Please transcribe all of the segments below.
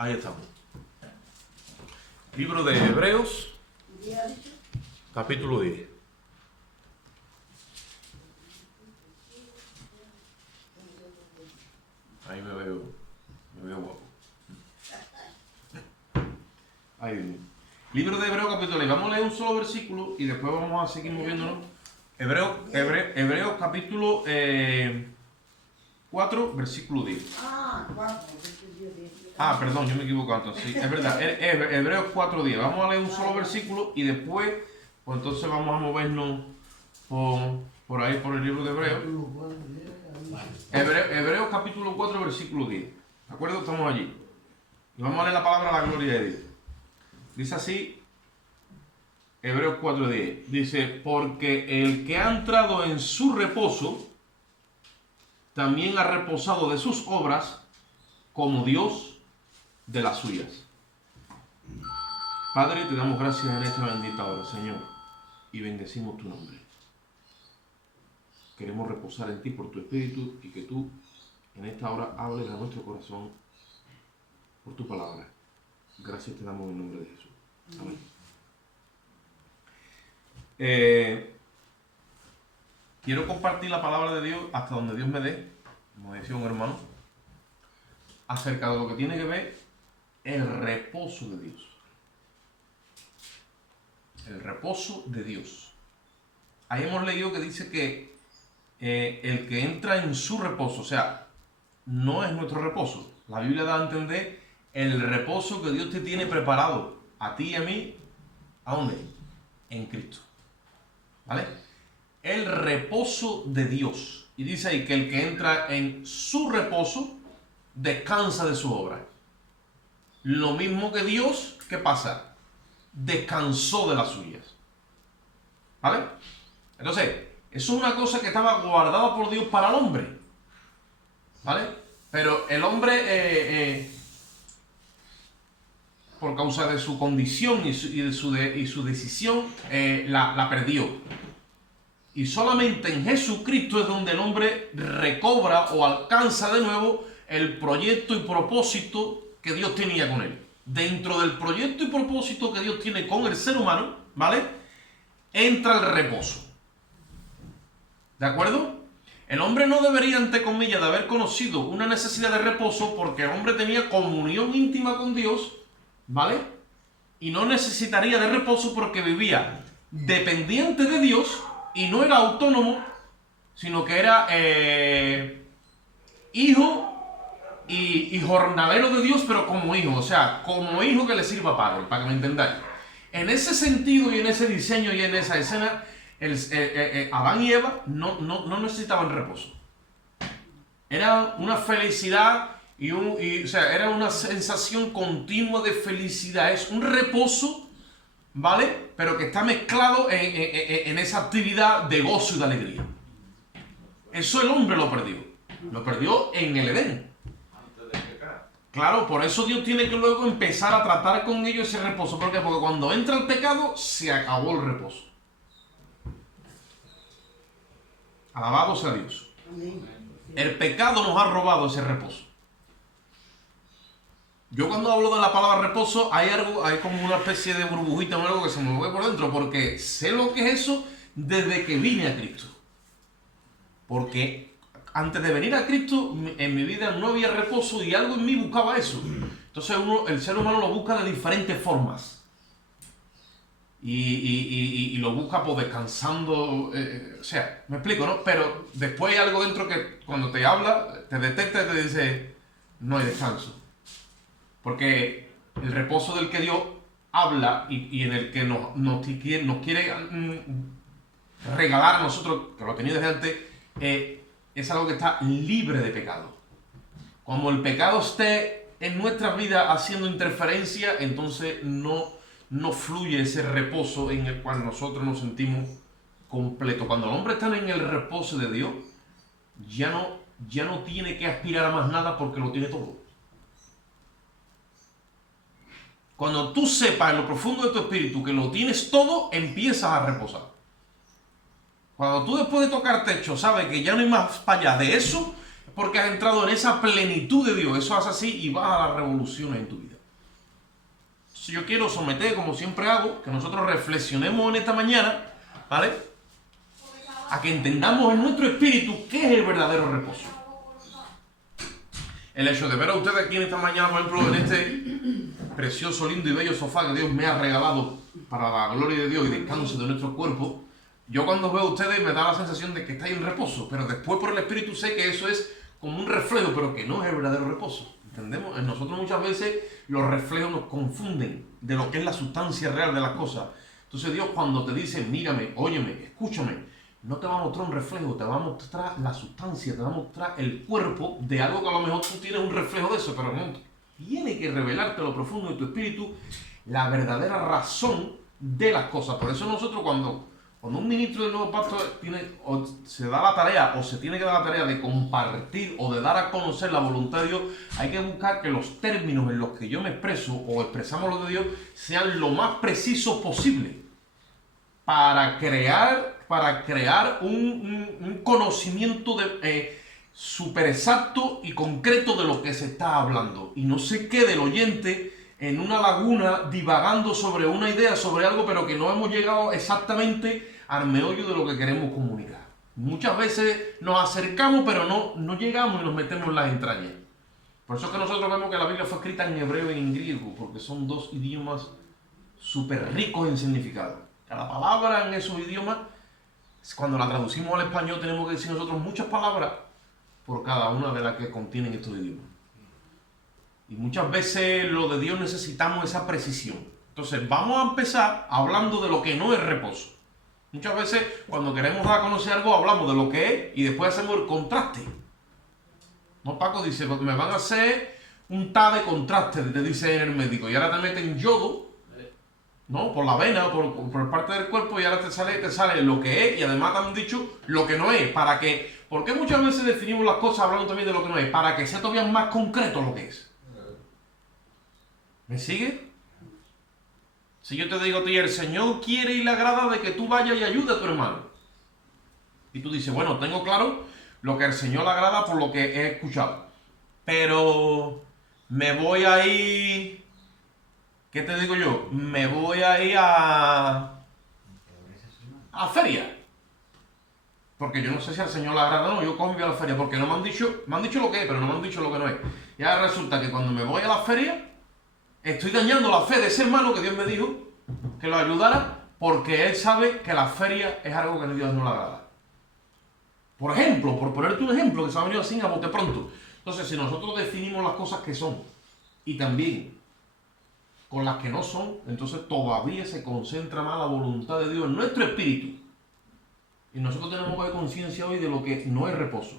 Ahí estamos. Libro de Hebreos, capítulo 10. Ahí me veo guapo. Ahí viene. Libro de Hebreos, capítulo 10. Vamos a leer un solo versículo y después vamos a seguir moviéndonos. Hebreos capítulo 4, versículo 10. Perdón, yo me equivoco entonces. Sí, es verdad, Hebreos 4:10. Vamos a leer un solo versículo y después, pues entonces vamos a movernos por ahí, por el libro de Hebreos. Hebreos capítulo 4, versículo 10. ¿De acuerdo? Estamos allí. Y vamos a leer la palabra a la gloria de Dios. Dice así, Hebreos 4:10. Dice, porque el que ha entrado en su reposo, también ha reposado de sus obras, como Dios de las suyas. Padre, te damos gracias en esta bendita hora, Señor, y bendecimos tu nombre. Queremos reposar en ti por tu Espíritu y que tú en esta hora hables a nuestro corazón por tu palabra. Gracias te damos en nombre de Jesús. Amén. Quiero compartir la palabra de Dios hasta donde Dios me dé, como decía un hermano, acerca de lo que tiene que ver el reposo de Dios. El reposo de Dios. Ahí hemos leído que dice que el que entra en su reposo, o sea, no es nuestro reposo. La Biblia da a entender el reposo que Dios te tiene preparado a ti y a mí. ¿A dónde? En Cristo. ¿Vale? El reposo de Dios. Y dice ahí que el que entra en su reposo descansa de su obra. Lo mismo que Dios, ¿qué pasa? Descansó de las suyas. ¿Vale? Entonces, eso es una cosa que estaba guardada por Dios para el hombre. ¿Vale? Pero el hombre, por causa de su condición y su decisión, la perdió. Y solamente en Jesucristo es donde el hombre recobra o alcanza de nuevo el proyecto y propósito que Dios tenía con él. Dentro del proyecto y propósito que Dios tiene con el ser humano, ¿vale? Entra el reposo. ¿De acuerdo? El hombre no debería, entre comillas, de haber conocido una necesidad de reposo porque el hombre tenía comunión íntima con Dios, ¿vale? Y no necesitaría de reposo porque vivía dependiente de Dios y no era autónomo, sino que era hijo y jornalero de Dios, pero como hijo, o sea, como hijo que le sirva a padre, para que me entendáis. En ese sentido y en ese diseño y en esa escena, Adán y Eva no necesitaban reposo. Era una felicidad o sea, era una sensación continua de felicidad. Es un reposo, ¿vale? Pero que está mezclado en esa actividad de gozo y de alegría. Eso el hombre lo perdió. Lo perdió en el Edén. Claro, por eso Dios tiene que luego empezar a tratar con ellos ese reposo. ¿Por qué? Porque cuando entra el pecado, se acabó el reposo. Alabado sea Dios. El pecado nos ha robado ese reposo. Yo cuando hablo de la palabra reposo, hay como una especie de burbujita o algo que se me mueve por dentro, porque sé lo que es eso desde que vine a Cristo. Porque antes de venir a Cristo, en mi vida no había reposo y algo en mí buscaba eso. Entonces el ser humano lo busca de diferentes formas. Y lo busca pues descansando, o sea, me explico, ¿no? Pero después hay algo dentro que cuando te habla, te detecta y te dice, no hay descanso. Porque el reposo del que Dios habla y en el que nos quiere regalar a nosotros, que lo tenía desde antes, es algo que está libre de pecado. Como el pecado esté en nuestras vidas haciendo interferencia, entonces no fluye ese reposo en el cual nosotros nos sentimos completos. Cuando el hombre está en el reposo de Dios, ya no tiene que aspirar a más nada porque lo tiene todo. Cuando tú sepas en lo profundo de tu espíritu que lo tienes todo, empiezas a reposar. Cuando tú después de tocar techo sabes que ya no hay más para allá de eso, porque has entrado en esa plenitud de Dios. Eso hace así y vas a las revoluciones en tu vida. Entonces yo quiero someter, como siempre hago, que nosotros reflexionemos en esta mañana, ¿vale? A que entendamos en nuestro espíritu qué es el verdadero reposo. El hecho de ver a ustedes aquí en esta mañana, por ejemplo, en este precioso, lindo y bello sofá que Dios me ha regalado para la gloria de Dios y descanso de nuestro cuerpo, yo cuando veo a ustedes me da la sensación de que estáis en reposo, pero después por el espíritu sé que eso es como un reflejo, pero que no es el verdadero reposo. ¿Entendemos? En nosotros muchas veces los reflejos nos confunden de lo que es la sustancia real de las cosas. Entonces Dios cuando te dice, mírame, óyeme, escúchame, no te va a mostrar un reflejo, te va a mostrar la sustancia, te va a mostrar el cuerpo de algo que a lo mejor tú tienes un reflejo de eso, pero no. Tiene que revelarte lo profundo de tu espíritu la verdadera razón de las cosas. Por eso nosotros cuando un ministro del nuevo pacto se da la tarea o se tiene que dar la tarea de compartir o de dar a conocer la voluntad de Dios, hay que buscar que los términos en los que yo me expreso o expresamos lo de Dios sean lo más precisos posible para crear un conocimiento súper exacto y concreto de lo que se está hablando. Y no se quede el oyente en una laguna divagando sobre una idea, sobre algo, pero que no hemos llegado exactamente al meollo de lo que queremos comunicar. Muchas veces nos acercamos, pero no llegamos y nos metemos en las entrañas. Por eso es que nosotros vemos que la Biblia fue escrita en hebreo y en griego, porque son dos idiomas súper ricos en significado. Cada palabra en esos idiomas, cuando la traducimos al español, tenemos que decir nosotros muchas palabras por cada una de las que contienen estos idiomas. Y muchas veces lo de Dios necesitamos esa precisión. Entonces vamos a empezar hablando de lo que no es reposo. Muchas veces cuando queremos dar a conocer algo hablamos de lo que es y después hacemos el contraste. No, Paco dice, me van a hacer un TAC de contraste, te dice el médico, y ahora te meten yodo, ¿no? Por la vena o por parte del cuerpo y ahora te sale lo que es y además te han dicho lo que no es. ¿Por qué muchas veces definimos las cosas hablando también de lo que no es? Para que sea todavía más concreto lo que es. ¿Me sigue? Si yo te digo a ti, el Señor quiere y le agrada de que tú vayas y ayudes a tu hermano. Y tú dices, bueno, tengo claro lo que al Señor le agrada por lo que he escuchado. Pero me voy a ir... ¿Qué te digo yo? Me voy a ir a feria. Porque yo no sé si al Señor le agrada o no, yo cambio a la feria, porque no me han dicho lo que es, pero no me han dicho lo que no es. Y ahora resulta que cuando me voy a la feria, estoy dañando la fe de ese hermano que Dios me dijo que lo ayudara, porque él sabe que la feria es algo que a Dios no le agrada. Por ejemplo, por ponerte un ejemplo que se ha venido así a bote pronto. Entonces, si nosotros definimos las cosas que son y también con las que no son, entonces todavía se concentra más la voluntad de Dios en nuestro espíritu. Y nosotros tenemos que tener conciencia hoy de lo que no es reposo.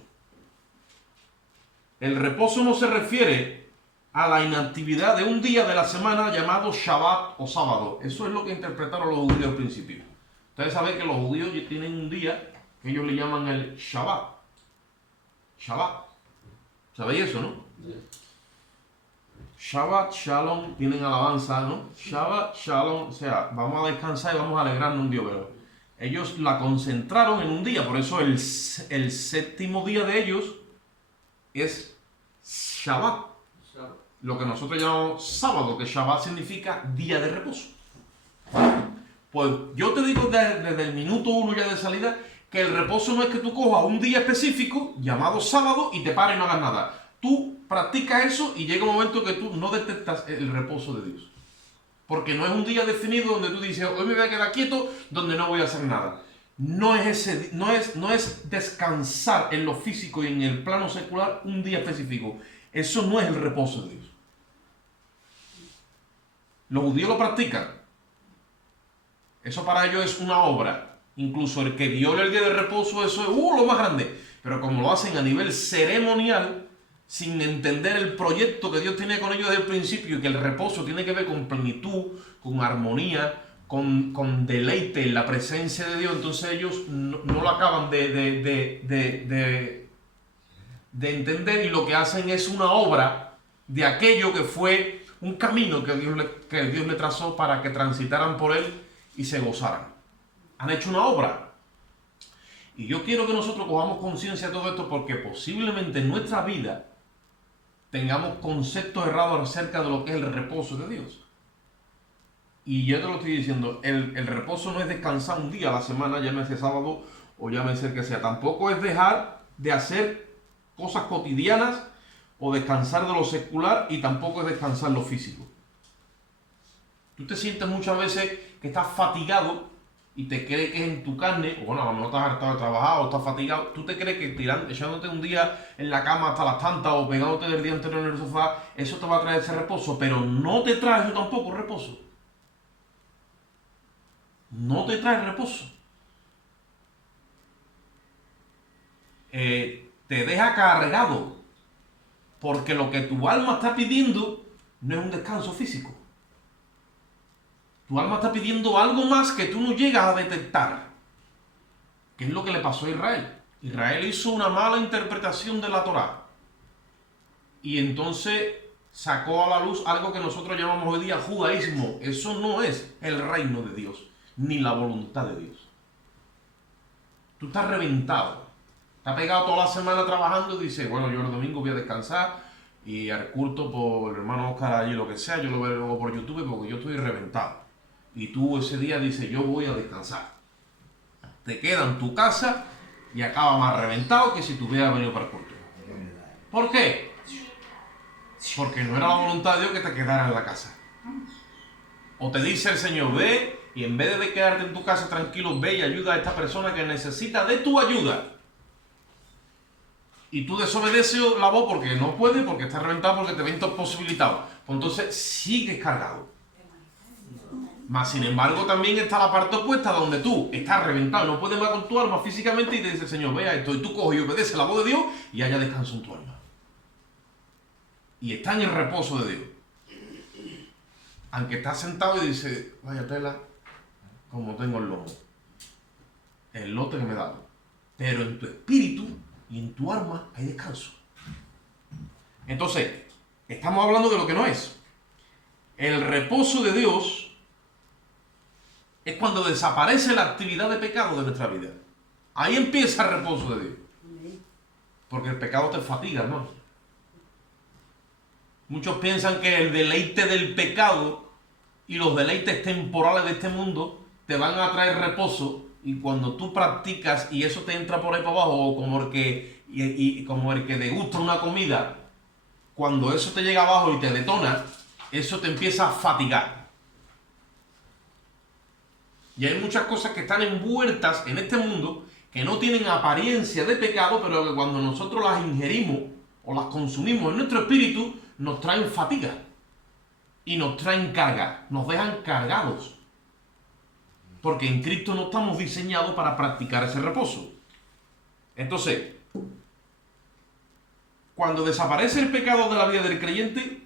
El reposo no se refiere a la inactividad de un día de la semana llamado Shabbat o sábado. Eso es lo que interpretaron los judíos al principio. Ustedes saben que los judíos tienen un día que ellos le llaman el Shabbat. Shabbat. ¿Sabéis eso, no? Sí. Shabbat, Shalom, tienen alabanza, ¿no? Shabbat, Shalom, o sea, vamos a descansar y vamos a alegrarnos un día, pero ellos la concentraron en un día, por eso el séptimo día de ellos es Shabbat. Lo que nosotros llamamos sábado, que Shabbat significa día de reposo. Pues yo te digo desde el minuto 1 ya de salida, que el reposo no es que tú cojas un día específico, llamado sábado, y te pares y no hagas nada. Tú practicas eso y llega un momento que tú no detectas el reposo de Dios. Porque no es un día definido donde tú dices, hoy me voy a quedar quieto, donde no voy a hacer nada. No es descansar en lo físico y en el plano secular un día específico. Eso no es el reposo de Dios. Los judíos lo practican. Eso para ellos es una obra. Incluso el que viola el día de reposo, eso es lo más grande. Pero como lo hacen a nivel ceremonial, sin entender el proyecto que Dios tiene con ellos desde el principio, y que el reposo tiene que ver con plenitud, con armonía, con deleite en la presencia de Dios, entonces ellos no lo acaban de entender, y lo que hacen es una obra de aquello que fue un camino que Dios le trazó para que transitaran por él y se gozaran. Han hecho una obra. Y yo quiero que nosotros cojamos conciencia de todo esto porque posiblemente en nuestra vida tengamos conceptos errados acerca de lo que es el reposo de Dios. Y yo te lo estoy diciendo, el reposo no es descansar un día a la semana, llámese sábado o llámese el que sea. Tampoco es dejar de hacer cosas cotidianas o descansar de lo secular, y tampoco es descansar lo físico. Tú te sientes muchas veces que estás fatigado y te crees que es en tu carne, o bueno, a lo mejor estás hartado de trabajar o estás fatigado, tú te crees que echándote un día en la cama hasta las tantas o pegándote del día anterior en el sofá, eso te va a traer ese reposo, pero no te trae eso tampoco reposo. No te trae reposo. Te deja cargado, porque lo que tu alma está pidiendo no es un descanso físico. Tu alma está pidiendo algo más que tú no llegas a detectar. ¿Qué es lo que le pasó a Israel? Israel hizo una mala interpretación de la Torá. Y entonces sacó a la luz algo que nosotros llamamos hoy día judaísmo. Eso no es el reino de Dios, ni la voluntad de Dios. Tú estás reventado. Estás pegado toda la semana trabajando y dices, bueno, yo el domingo voy a descansar y al culto por el hermano Oscar allí, lo que sea, yo lo veo luego por YouTube porque yo estoy reventado. Y tú ese día dices, yo voy a descansar. Te quedas en tu casa y acabas más reventado que si tú hubieras venido para el culto. ¿Por qué? Porque no era la voluntad de Dios que te quedaras en la casa. O te dice el Señor, ve, y en vez de quedarte en tu casa tranquilo, ve y ayuda a esta persona que necesita de tu ayuda. Y tú desobedeces la voz porque no puedes, porque estás reventado, porque te ven imposibilitado. Pues entonces sigues cargado. Mas sin embargo también está la parte opuesta donde tú estás reventado, no puedes más con tu alma físicamente y te dice el Señor, vea esto, y tú coges y obedeces la voz de Dios y haya descanso en tu alma. Y está en el reposo de Dios. Aunque estás sentado y dices, vaya tela, como tengo el lomo, el lote que me he dado. Pero en tu espíritu y en tu alma hay descanso. Entonces, estamos hablando de lo que no es. El reposo de Dios es cuando desaparece la actividad de pecado de nuestra vida. Ahí empieza el reposo de Dios. Porque el pecado te fatiga, hermano. Muchos piensan que el deleite del pecado y los deleites temporales de este mundo te van a traer reposo, y cuando tú practicas y eso te entra por ahí para abajo, o como como el que degusta una comida, cuando eso te llega abajo y te detona, eso te empieza a fatigar. Y hay muchas cosas que están envueltas en este mundo que no tienen apariencia de pecado, pero que cuando nosotros las ingerimos o las consumimos en nuestro espíritu, nos traen fatiga y nos traen carga, nos dejan cargados. Porque en Cristo no estamos diseñados para practicar ese reposo. Entonces, cuando desaparece el pecado de la vida del creyente,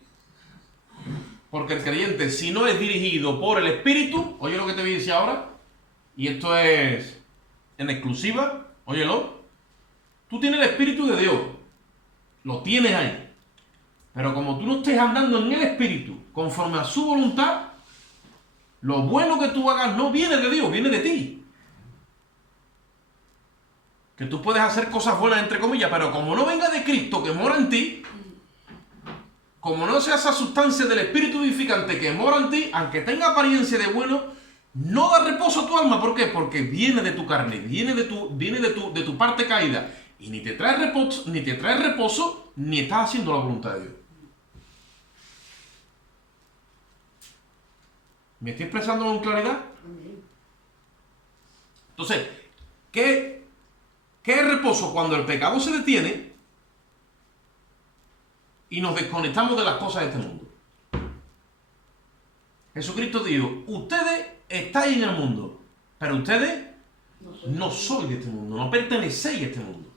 porque el creyente, si no es dirigido por el Espíritu, oye lo que te voy a decir ahora, y esto es en exclusiva, óyelo, tú tienes el Espíritu de Dios, lo tienes ahí, pero como tú no estés andando en el Espíritu, conforme a su voluntad, lo bueno que tú hagas no viene de Dios, viene de ti. Que tú puedes hacer cosas buenas, entre comillas, pero como no venga de Cristo que mora en ti, como no sea esa sustancia del Espíritu vivificante que mora en ti, aunque tenga apariencia de bueno, no da reposo a tu alma. ¿Por qué? Porque viene de tu carne, viene de tu parte caída. Y ni te trae reposo, ni estás haciendo la voluntad de Dios. ¿Me estoy expresando con claridad? Entonces, ¿qué es reposo? Cuando el pecado se detiene y nos desconectamos de las cosas de este mundo. Jesucristo dijo, ustedes estáis en el mundo, pero ustedes no sois de este mundo, no pertenecéis a este mundo.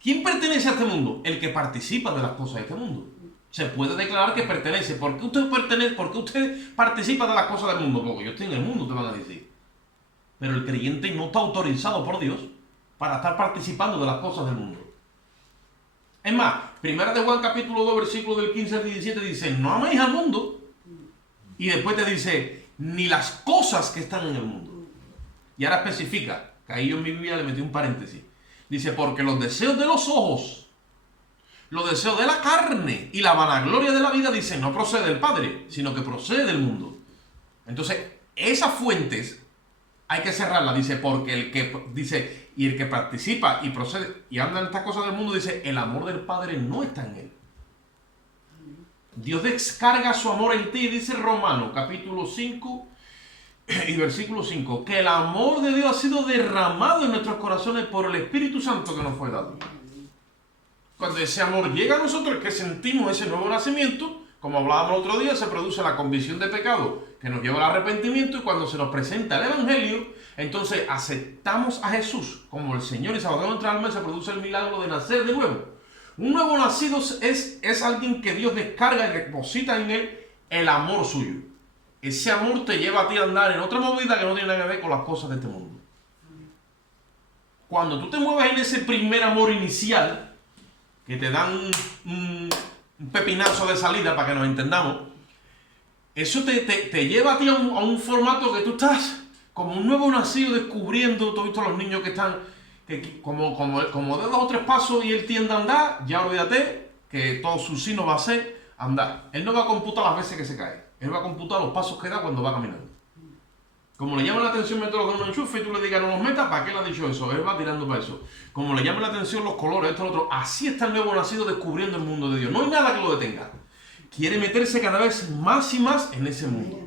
¿Quién pertenece a este mundo? El que participa de las cosas de este mundo. Se puede declarar que pertenece. ¿Por qué usted pertenece? ¿Por qué usted participa de las cosas del mundo? Porque yo estoy en el mundo, te van a decir. Pero el creyente no está autorizado por Dios para estar participando de las cosas del mundo. Es más, 1 de Juan capítulo 2, versículo del 15 al 17 dice, no améis al mundo. Y después te dice, ni las cosas que están en el mundo. Y ahora especifica, que ahí yo en mi Biblia le metí un paréntesis. Dice, porque los deseos de los ojos, los deseos de la carne y la vanagloria de la vida, dice, no procede del Padre, sino que procede del mundo. Entonces, esas fuentes hay que cerrarlas, dice, porque el que participa y procede y anda en estas cosas del mundo, dice, el amor del Padre no está en él. Dios descarga su amor en ti, dice Romanos, capítulo 5 y versículo 5, que el amor de Dios ha sido derramado en nuestros corazones por el Espíritu Santo que nos fue dado. Cuando ese amor llega a nosotros, es que sentimos ese nuevo nacimiento, como hablábamos el otro día, se produce la convicción de pecado que nos lleva al arrepentimiento, y cuando se nos presenta el Evangelio, entonces aceptamos a Jesús como el Señor y Salvador de nuestra alma, y se produce el milagro de nacer de nuevo. Un nuevo nacido es alguien que Dios descarga y deposita en él el amor suyo. Ese amor te lleva a ti a andar en otra movida que no tiene nada que ver con las cosas de este mundo. Cuando tú te mueves en ese primer amor inicial, que te dan un pepinazo de salida para que nos entendamos, eso te lleva a ti a un formato que tú estás como un nuevo nacido descubriendo. Todos los niños que están como de 2 o 3 pasos y él tiende a andar, ya olvídate que todo su sino va a ser andar. Él no va a computar las veces que se cae, él va a computar los pasos que da cuando va caminando. Como le llama la atención meter los dedos en un enchufe y tú le digas no los metas, ¿para qué le ha dicho eso? Él va tirando para eso. Como le llama la atención los colores, esto, lo otro, así está el nuevo nacido descubriendo el mundo de Dios. No hay nada que lo detenga. Quiere meterse cada vez más y más en ese mundo.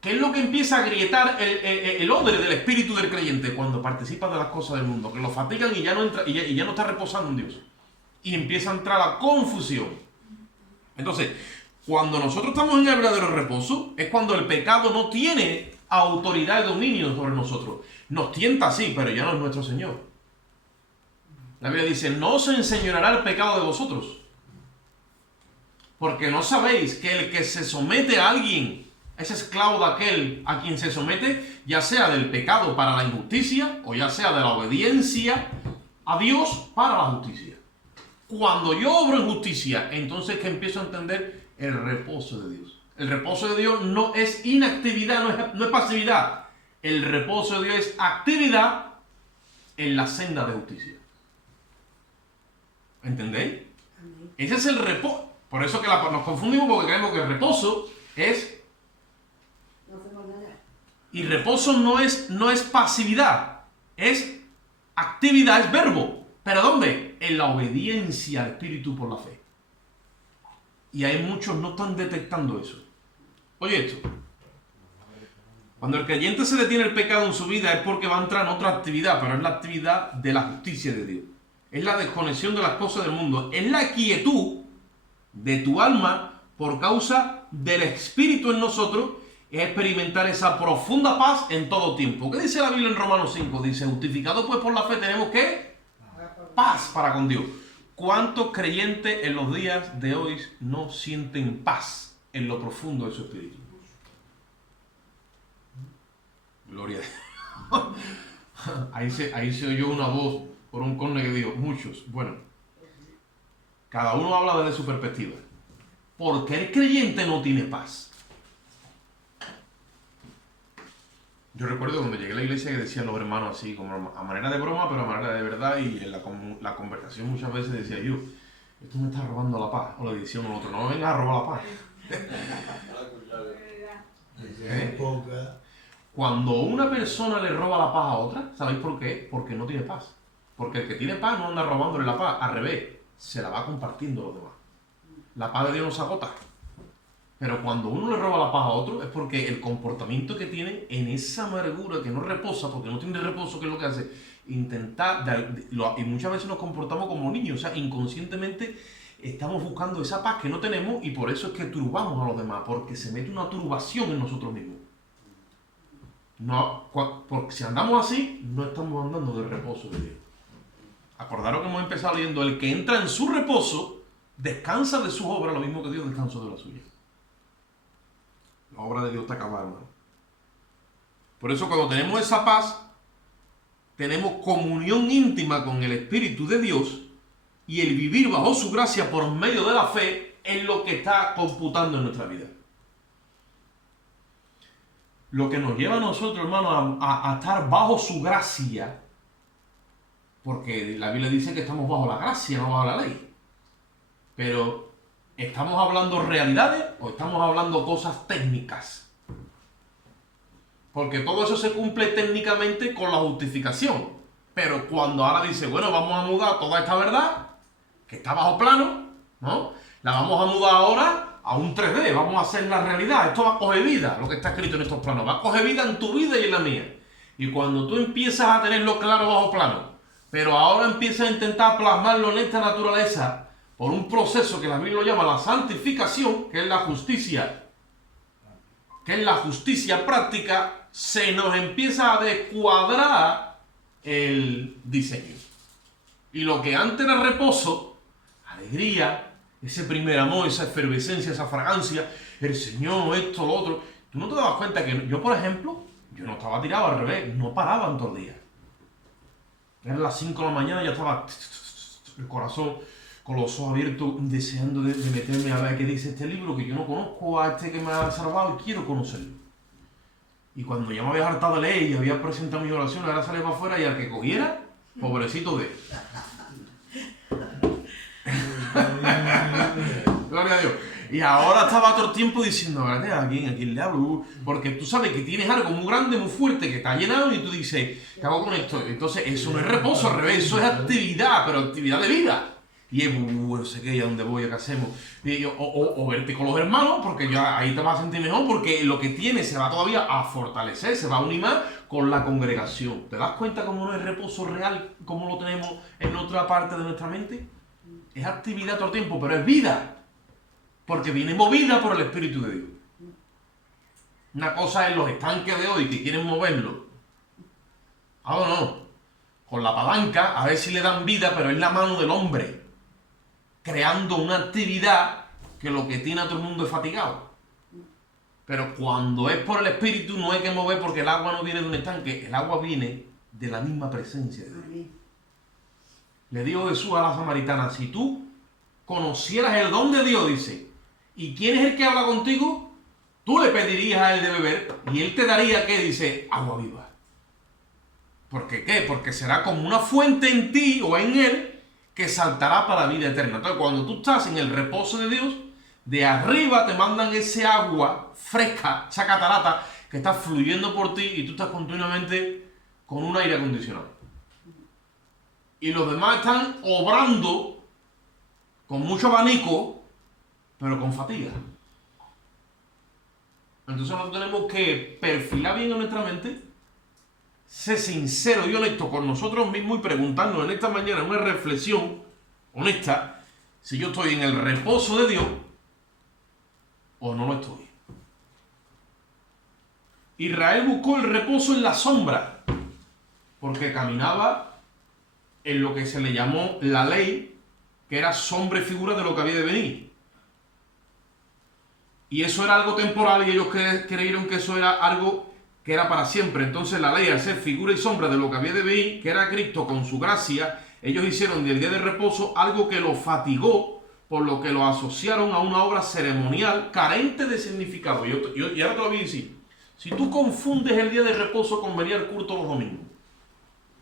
¿Qué es lo que empieza a agrietar el odre del espíritu del creyente? Cuando participa de las cosas del mundo, que lo fatigan y ya no está reposando en Dios. Y empieza a entrar la confusión. Entonces, cuando nosotros estamos en el verdadero reposo, es cuando el pecado no tiene autoridad y dominio sobre nosotros. Nos tienta sí, pero ya no es nuestro Señor. La Biblia dice, no se enseñoreará el pecado de vosotros. Porque no sabéis que el que se somete a alguien es esclavo de aquel a quien se somete, ya sea del pecado para la injusticia o ya sea de la obediencia a Dios para la justicia. Cuando yo obro en justicia, entonces que empiezo a entender el reposo de Dios. El reposo de Dios no es inactividad, no es pasividad. El reposo de Dios es actividad en la senda de justicia. ¿Entendéis? Ese es el reposo. Por eso que nos confundimos, porque creemos que el reposo es... Y reposo no es pasividad, es actividad, es verbo. ¿Pero dónde? En la obediencia al Espíritu por la fe. Y hay muchos no están detectando eso. Oye esto. Cuando el creyente se detiene el pecado en su vida es porque va a entrar en otra actividad, pero es la actividad de la justicia de Dios. Es la desconexión de las cosas del mundo. Es la quietud de tu alma por causa del Espíritu en nosotros. Es experimentar esa profunda paz en todo tiempo. ¿Qué dice la Biblia en Romanos 5? Dice, justificados pues por la fe tenemos ¿qué? Paz para con Dios. ¿Cuántos creyentes en los días de hoy no sienten paz en lo profundo de su espíritu? Gloria a Dios. Ahí se oyó una voz por un corne que dijo, muchos. Bueno, cada uno habla desde su perspectiva. ¿Por qué el creyente no tiene paz? Yo recuerdo cuando llegué a la iglesia que decían los hermanos así, como a manera de broma, pero a manera de verdad, y en la conversación muchas veces decía yo, esto me está robando la paz. O le decía uno al otro, no me vengas a robar la paz. Cuando una persona le roba la paz a otra, ¿sabéis por qué? Porque no tiene paz. Porque el que tiene paz no anda robándole la paz, al revés, se la va compartiendo a los demás. La paz de Dios no se agota. Pero cuando uno le roba la paz a otro es porque el comportamiento que tiene en esa amargura que no reposa, porque no tiene reposo, ¿qué es lo que hace? Intentar, y muchas veces nos comportamos como niños, o sea, inconscientemente estamos buscando esa paz que no tenemos y por eso es que turbamos a los demás, porque se mete una turbación en nosotros mismos. No, porque si andamos así, no estamos andando del reposo de Dios. Acordaros que hemos empezado leyendo, el que entra en su reposo, descansa de su obra, lo mismo que Dios descansó de la suya. La obra de Dios está acabada, hermano. Por eso cuando tenemos esa paz, tenemos comunión íntima con el Espíritu de Dios y el vivir bajo su gracia por medio de la fe es lo que está computando en nuestra vida. lo que nos lleva a nosotros, hermanos, a estar bajo su gracia, porque la Biblia dice que estamos bajo la gracia, no bajo la ley. Pero, ¿estamos hablando realidades o estamos hablando cosas técnicas? Porque todo eso se cumple técnicamente con la justificación. Pero cuando ahora dice, bueno, vamos a mudar toda esta verdad, que está bajo plano, ¿no? La vamos a mudar ahora a un 3D, vamos a hacer la realidad. Esto va a coger vida, lo que está escrito en estos planos. Va a coger vida en tu vida y en la mía. Y cuando tú empiezas a tenerlo claro bajo plano, pero ahora empiezas a intentar plasmarlo en esta naturaleza por un proceso que la Biblia lo llama la santificación, que es la justicia, práctica, se nos empieza a descuadrar el diseño. Y lo que antes era reposo, alegría, ese primer amor, esa efervescencia, esa fragancia, el Señor, esto, lo otro. Tú no te dabas cuenta que yo, por ejemplo, yo no estaba tirado al revés, no paraba en todo el día. Eran las 5 de la mañana y ya estaba el corazón con los ojos abiertos, deseando de meterme a ver qué dice este libro, que yo no conozco a este que me ha salvado y quiero conocerlo. Y cuando ya me había hartado de leer y había presentado mis oraciones, ahora salía para afuera y al que cogiera, pobrecito de él. Gloria a Dios. Y ahora estaba todo el tiempo diciendo, ¿a quién le hablo? Porque tú sabes que tienes algo muy grande, muy fuerte, que está llenado y tú dices, ¿qué hago con esto? Entonces eso no es reposo, al revés, eso es actividad, pero actividad de vida. Y es, no sé qué, ¿a dónde voy? ¿A qué hacemos? O verte con los hermanos, porque ya ahí te vas a sentir mejor, porque lo que tienes se va todavía a fortalecer, se va a unir más con la congregación. ¿Te das cuenta cómo no es reposo real, como lo tenemos en otra parte de nuestra mente? Es actividad todo el tiempo, pero es vida. Porque viene movida por el Espíritu de Dios. Una cosa es los estanques de hoy que quieren moverlo. Ahora no. Con la palanca, a ver si le dan vida, pero es la mano del hombre. Creando una actividad que lo que tiene a todo el mundo es fatigado. Pero cuando es por el Espíritu no hay que mover porque el agua no viene de un estanque. El agua viene de la misma presencia de Dios. Le dijo Jesús a la samaritana, si tú conocieras el don de Dios, dice, ¿y quién es el que habla contigo? Tú le pedirías a él de beber y él te daría, ¿qué? Dice, agua viva. ¿Por qué qué? Porque será como una fuente en ti o en él que saltará para la vida eterna. Entonces, cuando tú estás en el reposo de Dios, de arriba te mandan ese agua fresca, esa catarata que está fluyendo por ti y tú estás continuamente con un aire acondicionado. Y los demás están obrando con mucho abanico, pero con fatiga. Entonces nosotros tenemos que perfilar bien en nuestra mente, ser sincero y honesto con nosotros mismos y preguntarnos en esta mañana una reflexión honesta si yo estoy en el reposo de Dios o no lo estoy. Israel buscó el reposo en la sombra porque caminaba en lo que se le llamó la ley, que era sombra y figura de lo que había de venir. Y eso era algo temporal y ellos creyeron que eso era algo que era para siempre. Entonces la ley, al ser figura y sombra de lo que había de venir, que era Cristo con su gracia, ellos hicieron del día de reposo algo que los fatigó, por lo que lo asociaron a una obra ceremonial carente de significado. Y ahora te lo voy a decir. Si tú confundes el día de reposo con venir al culto los domingos,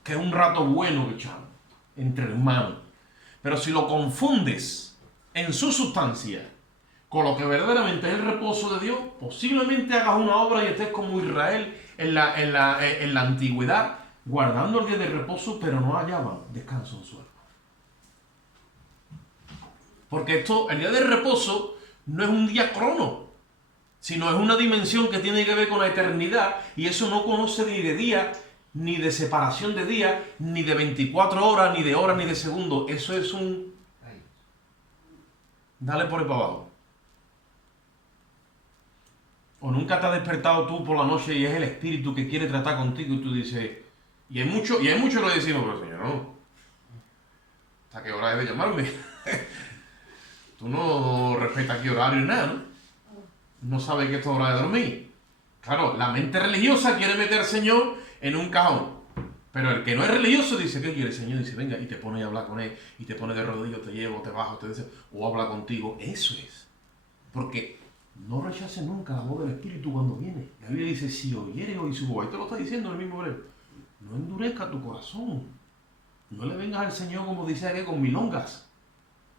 que es un rato bueno que echamos entre hermanos, pero si lo confundes en su sustancia con lo que verdaderamente es el reposo de Dios, posiblemente hagas una obra y estés como Israel en la antigüedad, guardando el día de reposo, pero no hallaban descanso en su alma. Porque el día de reposo no es un día crono, sino es una dimensión que tiene que ver con la eternidad, y eso no conoce ni de día, ni de separación de día, ni de 24 horas, ni de segundos. Eso es un... Dale por ahí para abajo. O nunca te has despertado tú por la noche y es el Espíritu que quiere tratar contigo y tú dices... Y hay muchos que lo decimos, pero Señor, no. ¿Hasta qué hora he de llamarme? Tú no respetas aquí horario ni nada, ¿no? No sabes que esto es hora de dormir. Claro, la mente religiosa quiere meter al Señor en un cajón. Pero el que no es religioso dice, ¿qué quiere el Señor? Dice, venga, y te pone a hablar con él, y te pone de rodillas, te llevo, te bajo, te deseo, o habla contigo. Eso es. Porque no rechace nunca la voz del Espíritu cuando viene. La Biblia dice, si oyere hoy su voz, ahí te lo está diciendo el mismo hebreo, no endurezca tu corazón. No le vengas al Señor como dice aquí con milongas.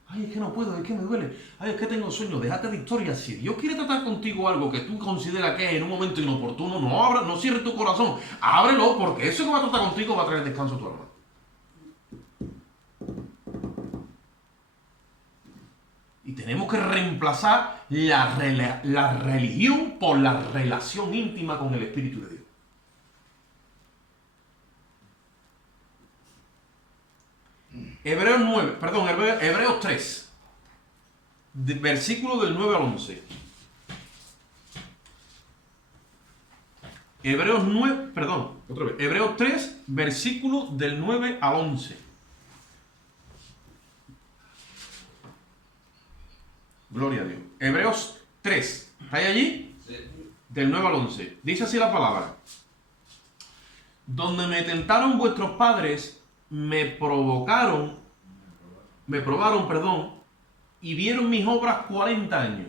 Ay, es que no puedo, es que me duele. Ay, es que tengo sueño. Déjate de historia. Si Dios quiere tratar contigo algo que tú consideras que es en un momento inoportuno, no cierres tu corazón. Ábrelo, porque eso que va a tratar contigo va a traer descanso a tu alma. Y tenemos que reemplazar la religión por la relación íntima con el Espíritu de Dios. Hebreos 3, versículo del 9 al 11. Hebreos 3, versículo del 9 al 11. Gloria a Dios. Hebreos 3, ¿estáis allí? Sí. Del 9 al 11. Dice así la palabra. Donde me tentaron vuestros padres, me probaron, y vieron mis obras 40 años.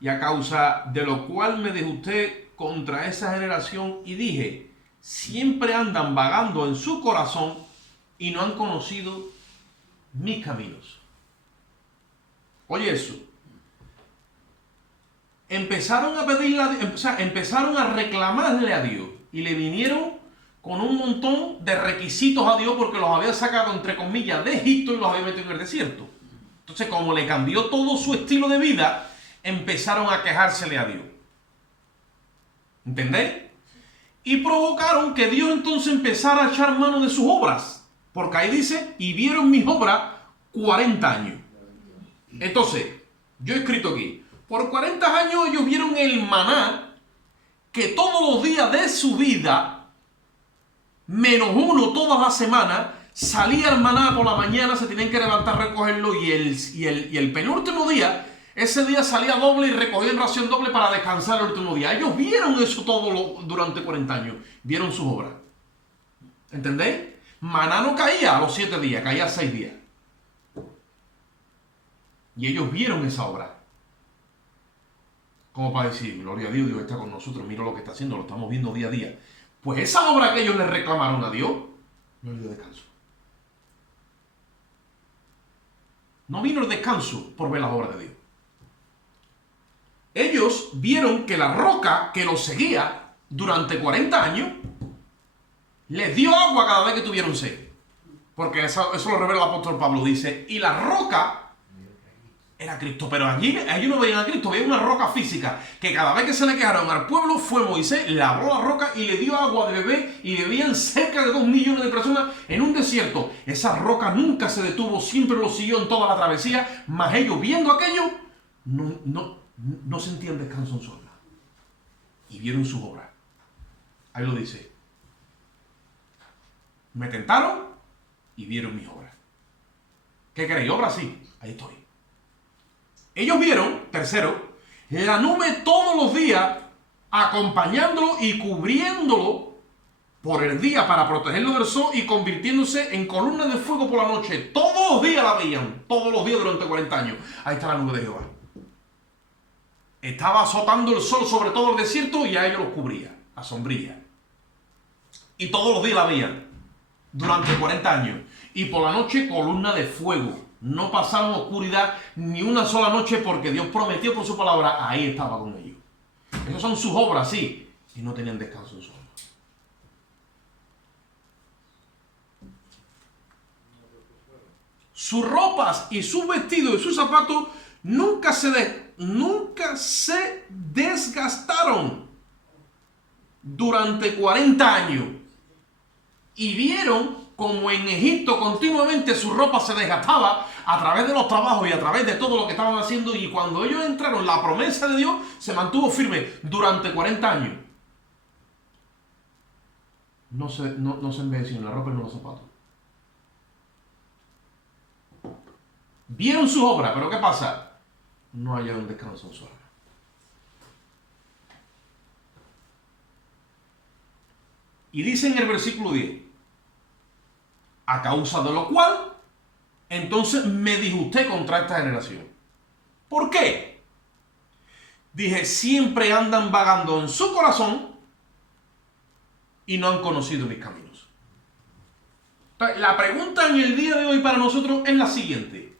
Y a causa de lo cual me disgusté contra esa generación y dije, siempre andan vagando en su corazón y no han conocido mis caminos. Oye eso. Empezaron a reclamarle a Dios y le vinieron con un montón de requisitos a Dios porque los había sacado, entre comillas, de Egipto y los había metido en el desierto. Entonces, como le cambió todo su estilo de vida, empezaron a quejársele a Dios. ¿Entendéis? Y provocaron que Dios entonces empezara a echar mano de sus obras. Porque ahí dice, y vieron mis obras 40 años. Entonces, yo he escrito aquí, por 40 años ellos vieron el maná que todos los días de su vida, menos uno todas las semanas, salía el maná por la mañana, se tenían que levantar a recogerlo y el penúltimo día, ese día salía doble y recogían ración doble para descansar el último día. Ellos vieron eso durante 40 años, vieron sus obras. ¿Entendéis? Maná no caía a los 7 días, caía a 6 días. Y ellos vieron esa obra. Como para decir, gloria a Dios, Dios está con nosotros, mira lo que está haciendo, lo estamos viendo día a día. Pues esa obra que ellos le reclamaron a Dios, no le dio descanso. No vino el descanso por ver las obras de Dios. Ellos vieron que la roca que los seguía durante 40 años les dio agua cada vez que tuvieron sed. Porque eso lo revela el apóstol Pablo, dice, y la roca era Cristo, pero allí no veían a Cristo, veían una roca física, que cada vez que se le quejaron al pueblo fue Moisés, le abrió la roca y le dio agua de beber y bebían cerca de 2 millones de personas en un desierto. Esa roca nunca se detuvo, siempre lo siguió en toda la travesía, mas ellos viendo aquello, no sentían descanso en su alma. Y vieron su obra. Ahí lo dice. Me tentaron y vieron mis obras. ¿Qué queréis? ¿Obras? Sí, ahí estoy. Ellos vieron, tercero, la nube todos los días acompañándolo y cubriéndolo por el día para protegerlo del sol y convirtiéndose en columna de fuego por la noche. Todos los días la veían, todos los días durante 40 años. Ahí está la nube de Jehová. Estaba azotando el sol sobre todo el desierto y a ellos los cubría, a sombrilla. Y todos los días la veían durante 40 años. Y por la noche columna de fuego. No pasaron oscuridad ni una sola noche porque Dios prometió por su palabra, ahí estaba con ellos. Esas son sus obras, sí, y no tenían descanso en su alma. Sus ropas y sus vestidos y sus zapatos nunca se desgastaron durante 40 años. Y vieron como en Egipto continuamente su ropa se desgastaba a través de los trabajos y a través de todo lo que estaban haciendo, y cuando ellos entraron, la promesa de Dios se mantuvo firme durante 40 años. No se envejeció en la ropa y en los zapatos. Vieron su obra, pero ¿qué pasa? No hallaron descanso en su alma. Y dice en el versículo 10, a causa de lo cual, entonces me disgusté contra esta generación. ¿Por qué? Dije, siempre andan vagando en su corazón y no han conocido mis caminos. Entonces, la pregunta en el día de hoy para nosotros es la siguiente.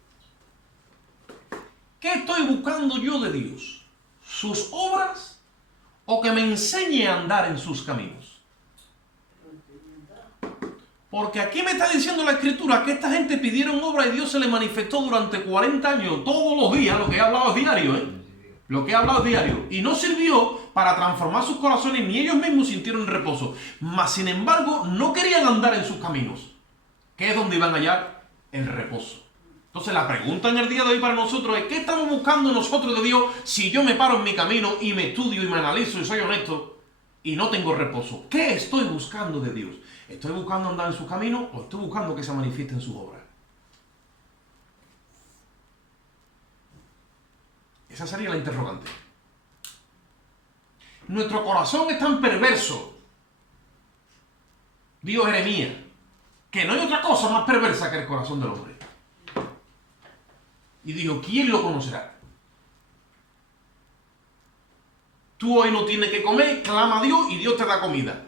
¿Qué estoy buscando yo de Dios? ¿Sus obras o que me enseñe a andar en sus caminos? Porque aquí me está diciendo la Escritura que esta gente pidieron obra y Dios se le manifestó durante 40 años, todos los días. Lo que he hablado es diario, Lo que he hablado es diario. Y no sirvió para transformar sus corazones, ni ellos mismos sintieron reposo. Mas, sin embargo, no querían andar en sus caminos, que es donde iban a hallar el reposo. Entonces, la pregunta en el día de hoy para nosotros es: ¿qué estamos buscando nosotros de Dios si yo me paro en mi camino y me estudio y me analizo y soy honesto y no tengo reposo? ¿Qué estoy buscando de Dios? ¿Estoy buscando andar en sus caminos o estoy buscando que se manifieste en sus obras? Esa sería la interrogante. Nuestro corazón es tan perverso, dijo Jeremías, que no hay otra cosa más perversa que el corazón del hombre. Y dijo, ¿quién lo conocerá? Tú hoy no tienes que comer, clama a Dios y Dios te da comida.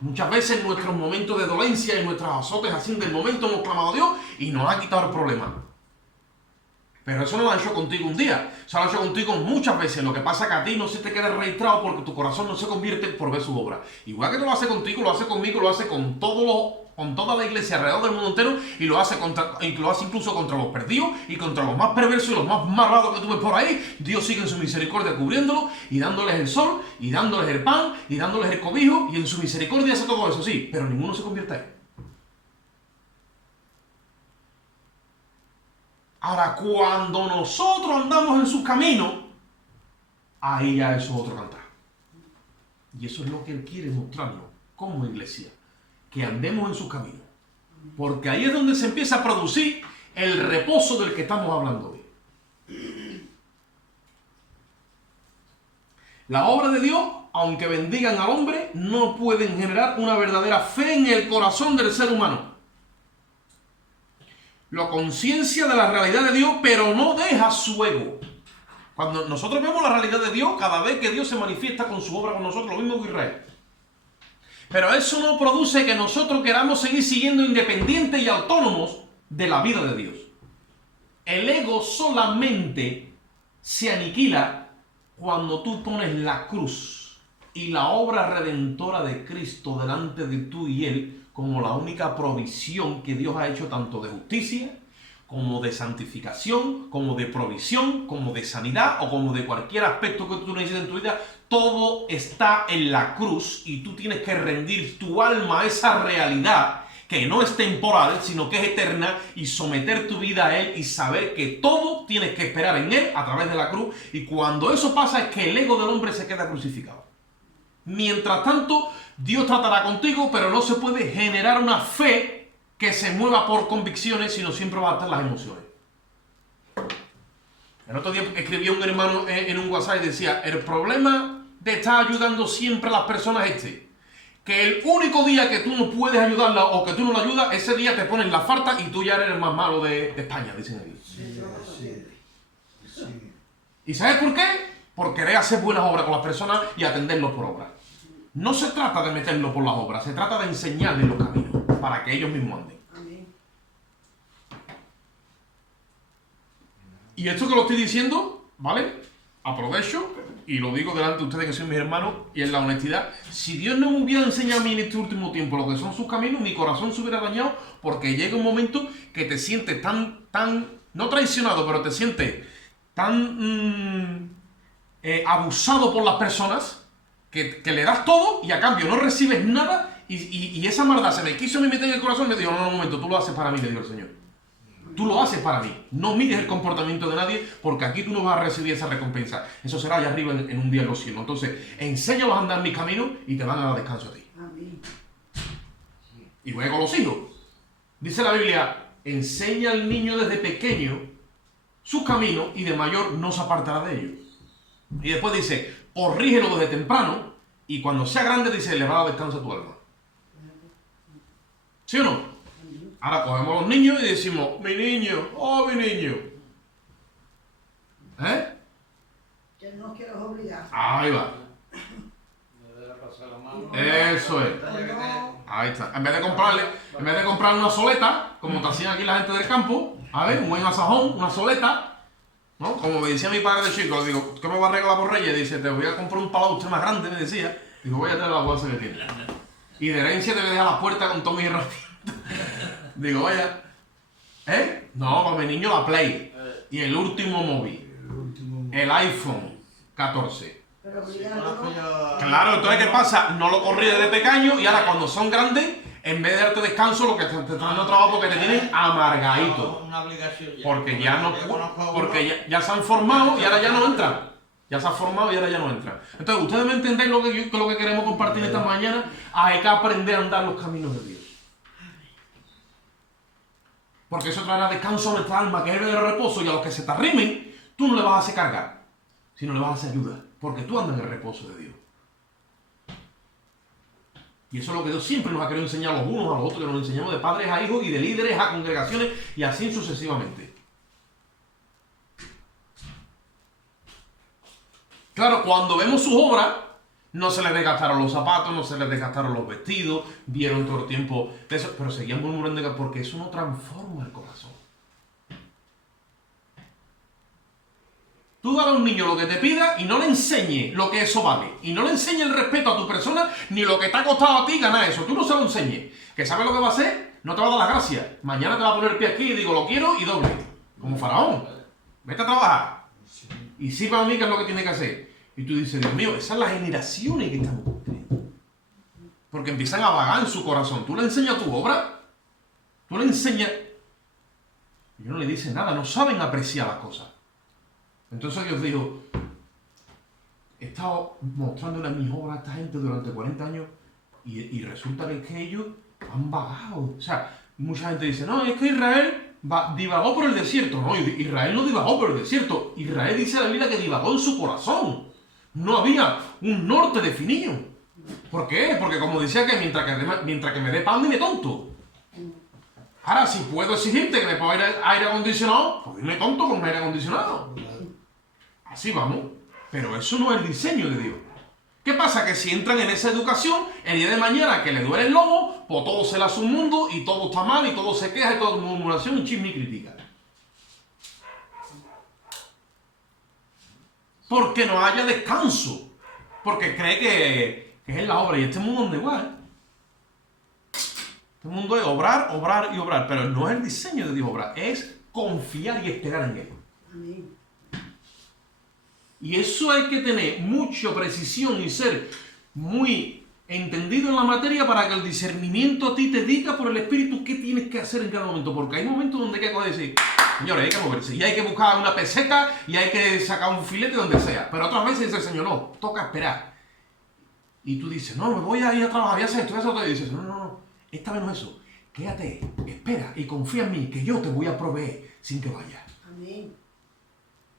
Muchas veces en nuestros momentos de dolencia y nuestros azotes así del momento hemos clamado a Dios y nos ha quitado el problema. Pero eso no lo ha hecho contigo un día, eso lo ha hecho contigo muchas veces. Lo que pasa es que a ti no se te queda registrado porque tu corazón no se convierte por ver su obra. Igual que lo hace contigo, lo hace conmigo, lo hace con toda la iglesia alrededor del mundo entero, y lo hace incluso contra los perdidos y contra los más perversos y los más malvados que tú ves por ahí. Dios sigue en su misericordia cubriéndolos y dándoles el sol y dándoles el pan y dándoles el cobijo, y en su misericordia hace todo eso, sí, pero ninguno se convierte ahí. Ahora, cuando nosotros andamos en sus caminos, ahí ya eso es otro cantar. Y eso es lo que Él quiere mostrarnos como iglesia, que andemos en sus caminos. Porque ahí es donde se empieza a producir el reposo del que estamos hablando hoy. La obra de Dios, aunque bendigan al hombre, no pueden generar una verdadera fe en el corazón del ser humano. La conciencia de la realidad de Dios, pero no deja su ego. Cuando nosotros vemos la realidad de Dios, cada vez que Dios se manifiesta con su obra con nosotros, lo mismo que Israel. Pero eso no produce que nosotros queramos seguir siguiendo independientes y autónomos de la vida de Dios. El ego solamente se aniquila cuando tú pones la cruz y la obra redentora de Cristo delante de tú y Él como la única provisión que Dios ha hecho, tanto de justicia, como de santificación, como de provisión, como de sanidad o como de cualquier aspecto que tú necesites en tu vida. Todo está en la cruz y tú tienes que rendir tu alma a esa realidad que no es temporal, sino que es eterna, y someter tu vida a Él y saber que todo tienes que esperar en Él a través de la cruz. Y cuando eso pasa es que el ego del hombre se queda crucificado. Mientras tanto, Dios tratará contigo, pero no se puede generar una fe que se mueva por convicciones, sino siempre va a estar las emociones. El otro día escribía un hermano en un WhatsApp y decía: el problema de estar ayudando siempre a las personas es que el único día que tú no puedes ayudarla o que tú no la ayudas, ese día te ponen la farta y tú ya eres el más malo de España, dicen ahí. Sí. ¿Y sabes por qué? Por querer hacer buenas obras con las personas y atenderlos por obras. No se trata de meterlos por las obras, se trata de enseñarles los caminos para que ellos mismos anden. Amén. Y esto que lo estoy diciendo, ¿vale? Aprovecho y lo digo delante de ustedes que son mis hermanos y en la honestidad. Si Dios no me hubiera enseñado a mí en este último tiempo lo que son sus caminos, mi corazón se hubiera dañado, porque llega un momento que te sientes tan, no traicionado, pero te sientes tan abusado por las personas que le das todo y a cambio no recibes nada, y esa maldad se me quiso meter en el corazón y me dijo: no, un momento, tú lo haces para mí, le dijo el Señor. Tú lo haces para mí. No mires el comportamiento de nadie, porque aquí tú no vas a recibir esa recompensa. Eso será allá arriba en un día en los cielos. Entonces, enséñalos a andar en mi camino y te van a dar descanso a ti. Amén. Y luego los hijos. Dice la Biblia: enseña al niño desde pequeño su camino y de mayor no se apartará de ellos. Y después dice: corrígelo desde temprano y cuando sea grande, dice, le va a dar descanso a tu alma. ¿Sí o no? Ahora cogemos a los niños y decimos: mi niño, oh mi niño. no quiero obligar. Ahí va. Eso es. Ahí está. En vez de comprarle una soleta, como te hacían aquí la gente del campo, a ver, un buen asajón, una soleta, ¿no? Como me decía mi padre de chico, le digo, ¿qué me va a regalar por Reyes? Dice, te voy a comprar un palau más grande, me decía. Digo, voy a traer la bolsa que tiene. Y de herencia te voy a dejar la puerta con todo mi herramientas. Digo, vaya, ¿eh? No, para mi niño la Play. Y el último móvil. El iPhone 14. Pero obligando. Claro, entonces ¿qué pasa? No lo corrí desde pequeño y ahora cuando son grandes, en vez de darte descanso, lo que te están dando trabajo porque te tienen amargadito. Una obligación ya. Porque ya no, porque ya se han formado y ahora ya no entran. Ya se han formado y ahora ya no entran. Entonces, ustedes me entendéis lo que queremos compartir esta mañana. Hay que aprender a andar los caminos de Dios. Porque eso traerá descanso a nuestra alma, que es el verdadero reposo, y a los que se te arrimen, tú no le vas a hacer cargar, sino le vas a hacer ayuda. Porque tú andas en el reposo de Dios. Y eso es lo que Dios siempre nos ha querido enseñar los unos a los otros, que nos enseñamos de padres a hijos y de líderes a congregaciones y así sucesivamente. Claro, cuando vemos sus obras, no se les desgastaron los zapatos, no se les desgastaron los vestidos, vieron todo el tiempo de eso, pero seguían murmurando porque eso no transforma el corazón. Tú dale a un niño lo que te pida y no le enseñes lo que eso vale. Y no le enseñes el respeto a tu persona ni lo que te ha costado a ti ganar eso. Tú no se lo enseñes. Que sabe lo que va a hacer, no te va a dar las gracias. Mañana te va a poner el pie aquí y digo, lo quiero y doble. Como faraón. Vete a trabajar. Y sirva a mí que es lo que tiene que hacer. Y tú dices, Dios mío, esas son las generaciones que estamos construyendo. Porque empiezan a vagar en su corazón. Tú le enseñas tu obra. Tú le enseñas. Y no le dices nada. No saben apreciar las cosas. Entonces Dios dijo, he estado mostrando mis obras a esta gente durante 40 años y resulta que ellos han vagado. O sea, mucha gente dice, no, es que Israel divagó por el desierto. No, Israel no divagó por el desierto. Israel dice la Biblia que divagó en su corazón. No había un norte definido. ¿Por qué? Porque como decía que mientras que me dé pan, dime tonto. Ahora, si puedo exigirte que me ponga aire acondicionado, pues dime tonto con aire acondicionado. Así vamos. Pero eso no es el diseño de Dios. ¿Qué pasa? Que si entran en esa educación, el día de mañana que le duele el lomo, pues todo se le hace un mundo y todo está mal y todo se queja y todo es murmuración y chisme y crítica. Porque no haya descanso. Porque cree que es la obra. Y este mundo es igual. Este mundo es obrar, obrar y obrar. Pero no es el diseño de Dios obrar. Es confiar y esperar en Él. Amén. Y eso hay que tener mucha precisión y ser muy entendido en la materia para que el discernimiento a ti te diga por el Espíritu qué tienes que hacer en cada momento. Porque hay momentos donde hay que decir, señores, hay que moverse. Y hay que buscar una peseta y hay que sacar un filete donde sea. Pero otras veces dice el Señor, no, toca esperar. Y tú dices, no, me voy a ir a trabajar, voy a hacer esto, voy a hacer otro. Y dices, no, esta vez no es eso. Quédate, espera y confía en mí, que yo te voy a proveer sin que vayas. Amén.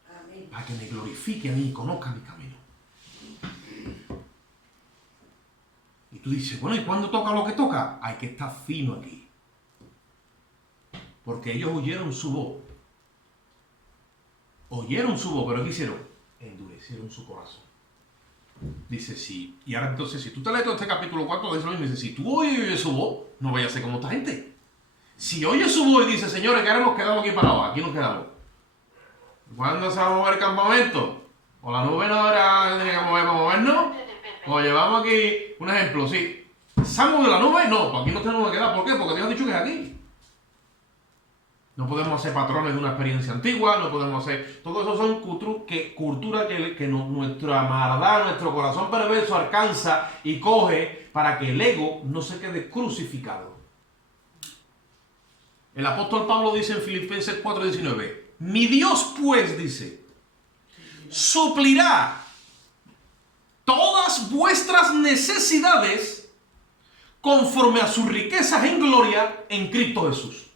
Amén. Para que me glorifique a mí y conozca mi camino. Y tú dices, bueno, ¿y cuándo toca lo que toca? Hay que estar fino aquí. Porque ellos oyeron su voz. Oyeron su voz, pero ¿qué hicieron? Endurecieron su corazón. Dice, sí. Y ahora entonces, si tú te lees todo este capítulo 4, dice lo mismo. Dice, si tú oyes su voz, no vayas a ser como esta gente. Si oyes su voz y dice, señores, ¿qué haremos? Quedamos aquí parados. Aquí nos quedamos. ¿Cuándo se va a mover el campamento? ¿O la nube no era tiene que mover para movernos? ¿O llevamos aquí un ejemplo? Sí. ¿Se ha movido la nube? No, pues aquí no tenemos que quedar. ¿Por qué? Porque Dios ha dicho que es aquí. No podemos hacer patrones de una experiencia antigua, no podemos hacer... Todo eso son culturas que nuestra maldad, nuestro corazón perverso alcanza y coge para que el ego no se quede crucificado. El apóstol Pablo dice en Filipenses 4:19, mi Dios pues, dice, suplirá todas vuestras necesidades conforme a sus riquezas en gloria en Cristo Jesús.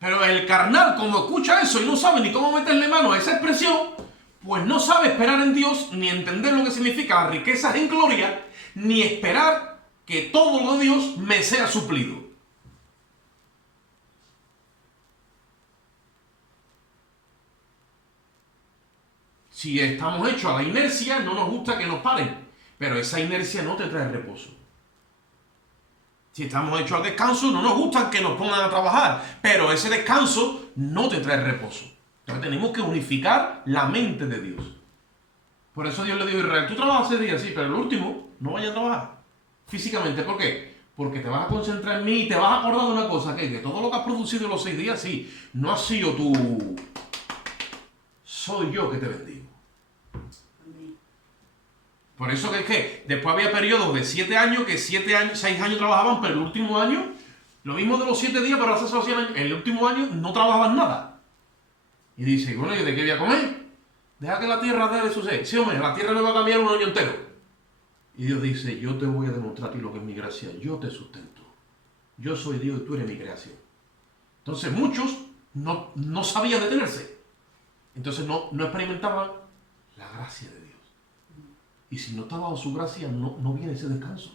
Pero el carnal, como escucha eso y no sabe ni cómo meterle mano a esa expresión, pues no sabe esperar en Dios, ni entender lo que significa las riquezas en gloria, ni esperar que todo lo de Dios me sea suplido. Si estamos hechos a la inercia, no nos gusta que nos paren. Pero esa inercia no te trae reposo. Si estamos hechos al descanso, no nos gusta que nos pongan a trabajar. Pero ese descanso no te trae reposo. Entonces tenemos que unificar la mente de Dios. Por eso Dios le dijo a Israel, tú trabajas 6 días, sí, pero el último no vayas a trabajar. Físicamente, ¿por qué? Porque te vas a concentrar en mí y te vas a acordar de una cosa, que todo lo que has producido en los 6 días, sí, no ha sido tú. Soy yo que te bendigo. Amén. Por eso que es que después había periodos de 7 años, que 6 años trabajaban, pero el último año, lo mismo de los 7 días, pero hace solo 100 años, el último año no trabajaban nada. Y dice, bueno, ¿y de qué voy a comer? Deja que la tierra dé de su sed. Sí, hombre, la tierra me va a cambiar un año entero. Y Dios dice, yo te voy a demostrar a ti lo que es mi gracia, yo te sustento. Yo soy Dios y tú eres mi creación. Entonces muchos no sabían detenerse. Entonces no experimentaban la gracia de Dios. Y si no está bajo su gracia, no viene ese descanso.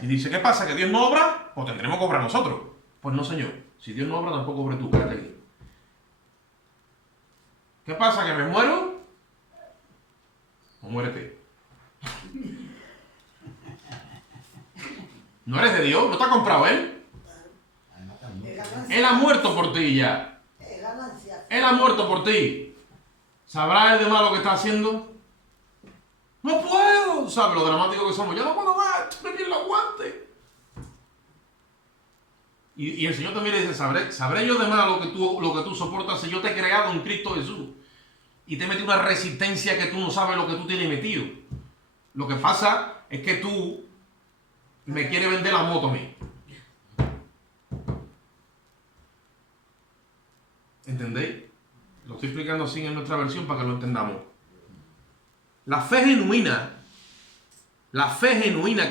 Y dice, ¿qué pasa? ¿Que Dios no obra? ¿O tendremos que obrar nosotros? Pues no, señor. Si Dios no obra, tampoco obre tú. Quédate aquí. ¿Qué pasa? ¿Que me muero? O muérete. ¿No eres de Dios? ¿No te ha comprado Él? Él ha muerto por ti ya. Él ha muerto por ti. ¿Sabrá Él de malo que está haciendo? No puedo. ¿Sabes lo dramático que somos? Yo no puedo más. ¿Quién lo aguante? Y el Señor también le dice, ¿sabré yo de malo lo que tú soportas si yo te he creado en Cristo Jesús? Y te metí una resistencia que tú no sabes lo que tú tienes metido. Lo que pasa es que tú me quieres vender la moto a mí. ¿Entendéis? Lo estoy explicando así en nuestra versión para que lo entendamos. La fe genuina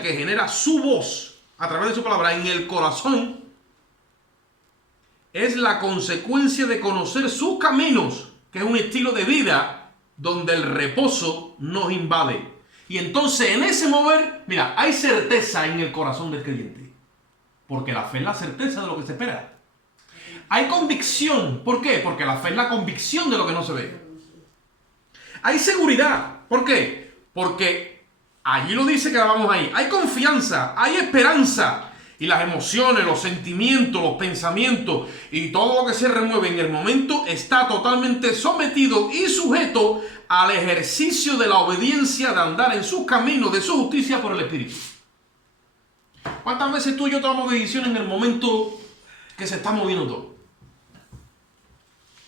que genera su voz a través de su palabra en el corazón es la consecuencia de conocer sus caminos, que es un estilo de vida donde el reposo nos invade. Y entonces en ese mover, mira, hay certeza en el corazón del creyente. Porque la fe es la certeza de lo que se espera. Hay convicción. ¿Por qué? Porque la fe es la convicción de lo que no se ve. Hay seguridad. ¿Por qué? Porque allí lo dice que la vamos ahí. Hay confianza, hay esperanza. Y las emociones, los sentimientos, los pensamientos y todo lo que se remueve en el momento está totalmente sometido y sujeto al ejercicio de la obediencia de andar en sus caminos de su justicia por el Espíritu. ¿Cuántas veces tú y yo tomamos decisiones en el momento que se está moviendo todo?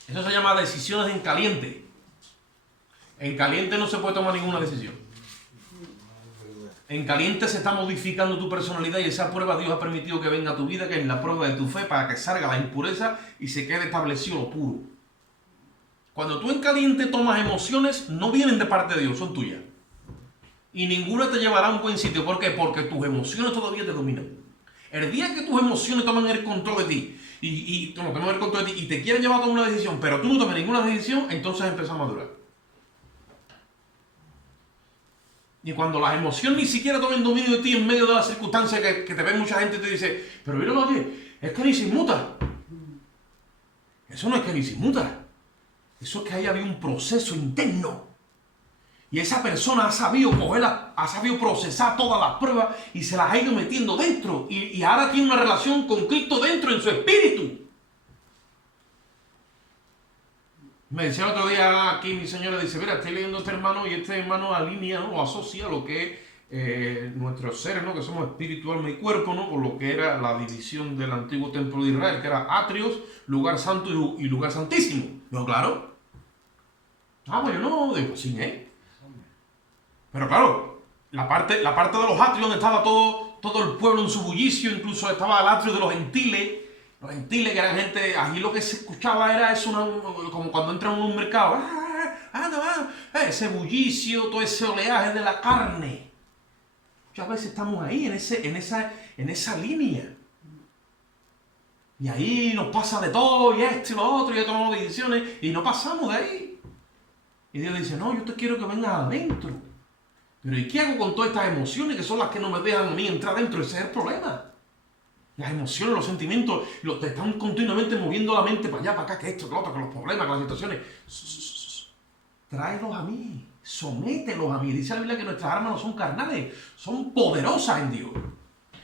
Eso se llama decisiones en caliente. En caliente no se puede tomar ninguna decisión. En caliente se está modificando tu personalidad y esa prueba Dios ha permitido que venga a tu vida, que es la prueba de tu fe, para que salga la impureza y se quede establecido lo puro. Cuando tú en caliente tomas emociones, no vienen de parte de Dios, son tuyas. Y ninguna te llevará a un buen sitio. ¿Por qué? Porque tus emociones todavía te dominan. El día que tus emociones toman el control de ti y te quieren llevar a tomar una decisión, pero tú no tomas ninguna decisión, entonces empieza a madurar. Y cuando las emociones ni siquiera tomen dominio de ti en medio de las circunstancias que te ve mucha gente y te dice, pero míralo oye, es que ni se inmuta. Eso no es que ni se inmuta. Eso es que ahí había un proceso interno. Y esa persona ha sabido procesar todas las pruebas y se las ha ido metiendo dentro. Y ahora tiene una relación con Cristo dentro en su espíritu. Me decía el otro día aquí mi señora, dice, mira, estoy leyendo a este hermano y este hermano alinea, ¿no? O asocia lo que es nuestros seres, ¿no? Que somos espíritu, alma y cuerpo, ¿no? O lo que era la división del antiguo templo de Israel, que era atrios, lugar santo y lugar santísimo. ¿No? Claro. Pues yo no, digo, sí, Pero claro, la parte de los atrios donde estaba todo el pueblo en su bullicio, incluso estaba el atrio de los gentiles. Los gentiles, que eran gente, allí lo que se escuchaba era eso, como cuando entran en un mercado. Ese bullicio, todo ese oleaje de la carne. Muchas veces estamos ahí, en esa línea. Y ahí nos pasa de todo, y esto y lo otro, y ya tomamos decisiones, y no pasamos de ahí. Y Dios dice, no, yo te quiero que vengas adentro. Pero ¿y qué hago con todas estas emociones que son las que no me dejan a mí entrar adentro? Ese es el problema. Las emociones, los sentimientos, te están continuamente moviendo la mente para allá, para acá, que esto, que lo otro, que los problemas, que las situaciones. Tráelos a mí, somételos a mí. Dice la Biblia que nuestras armas no son carnales, son poderosas en Dios.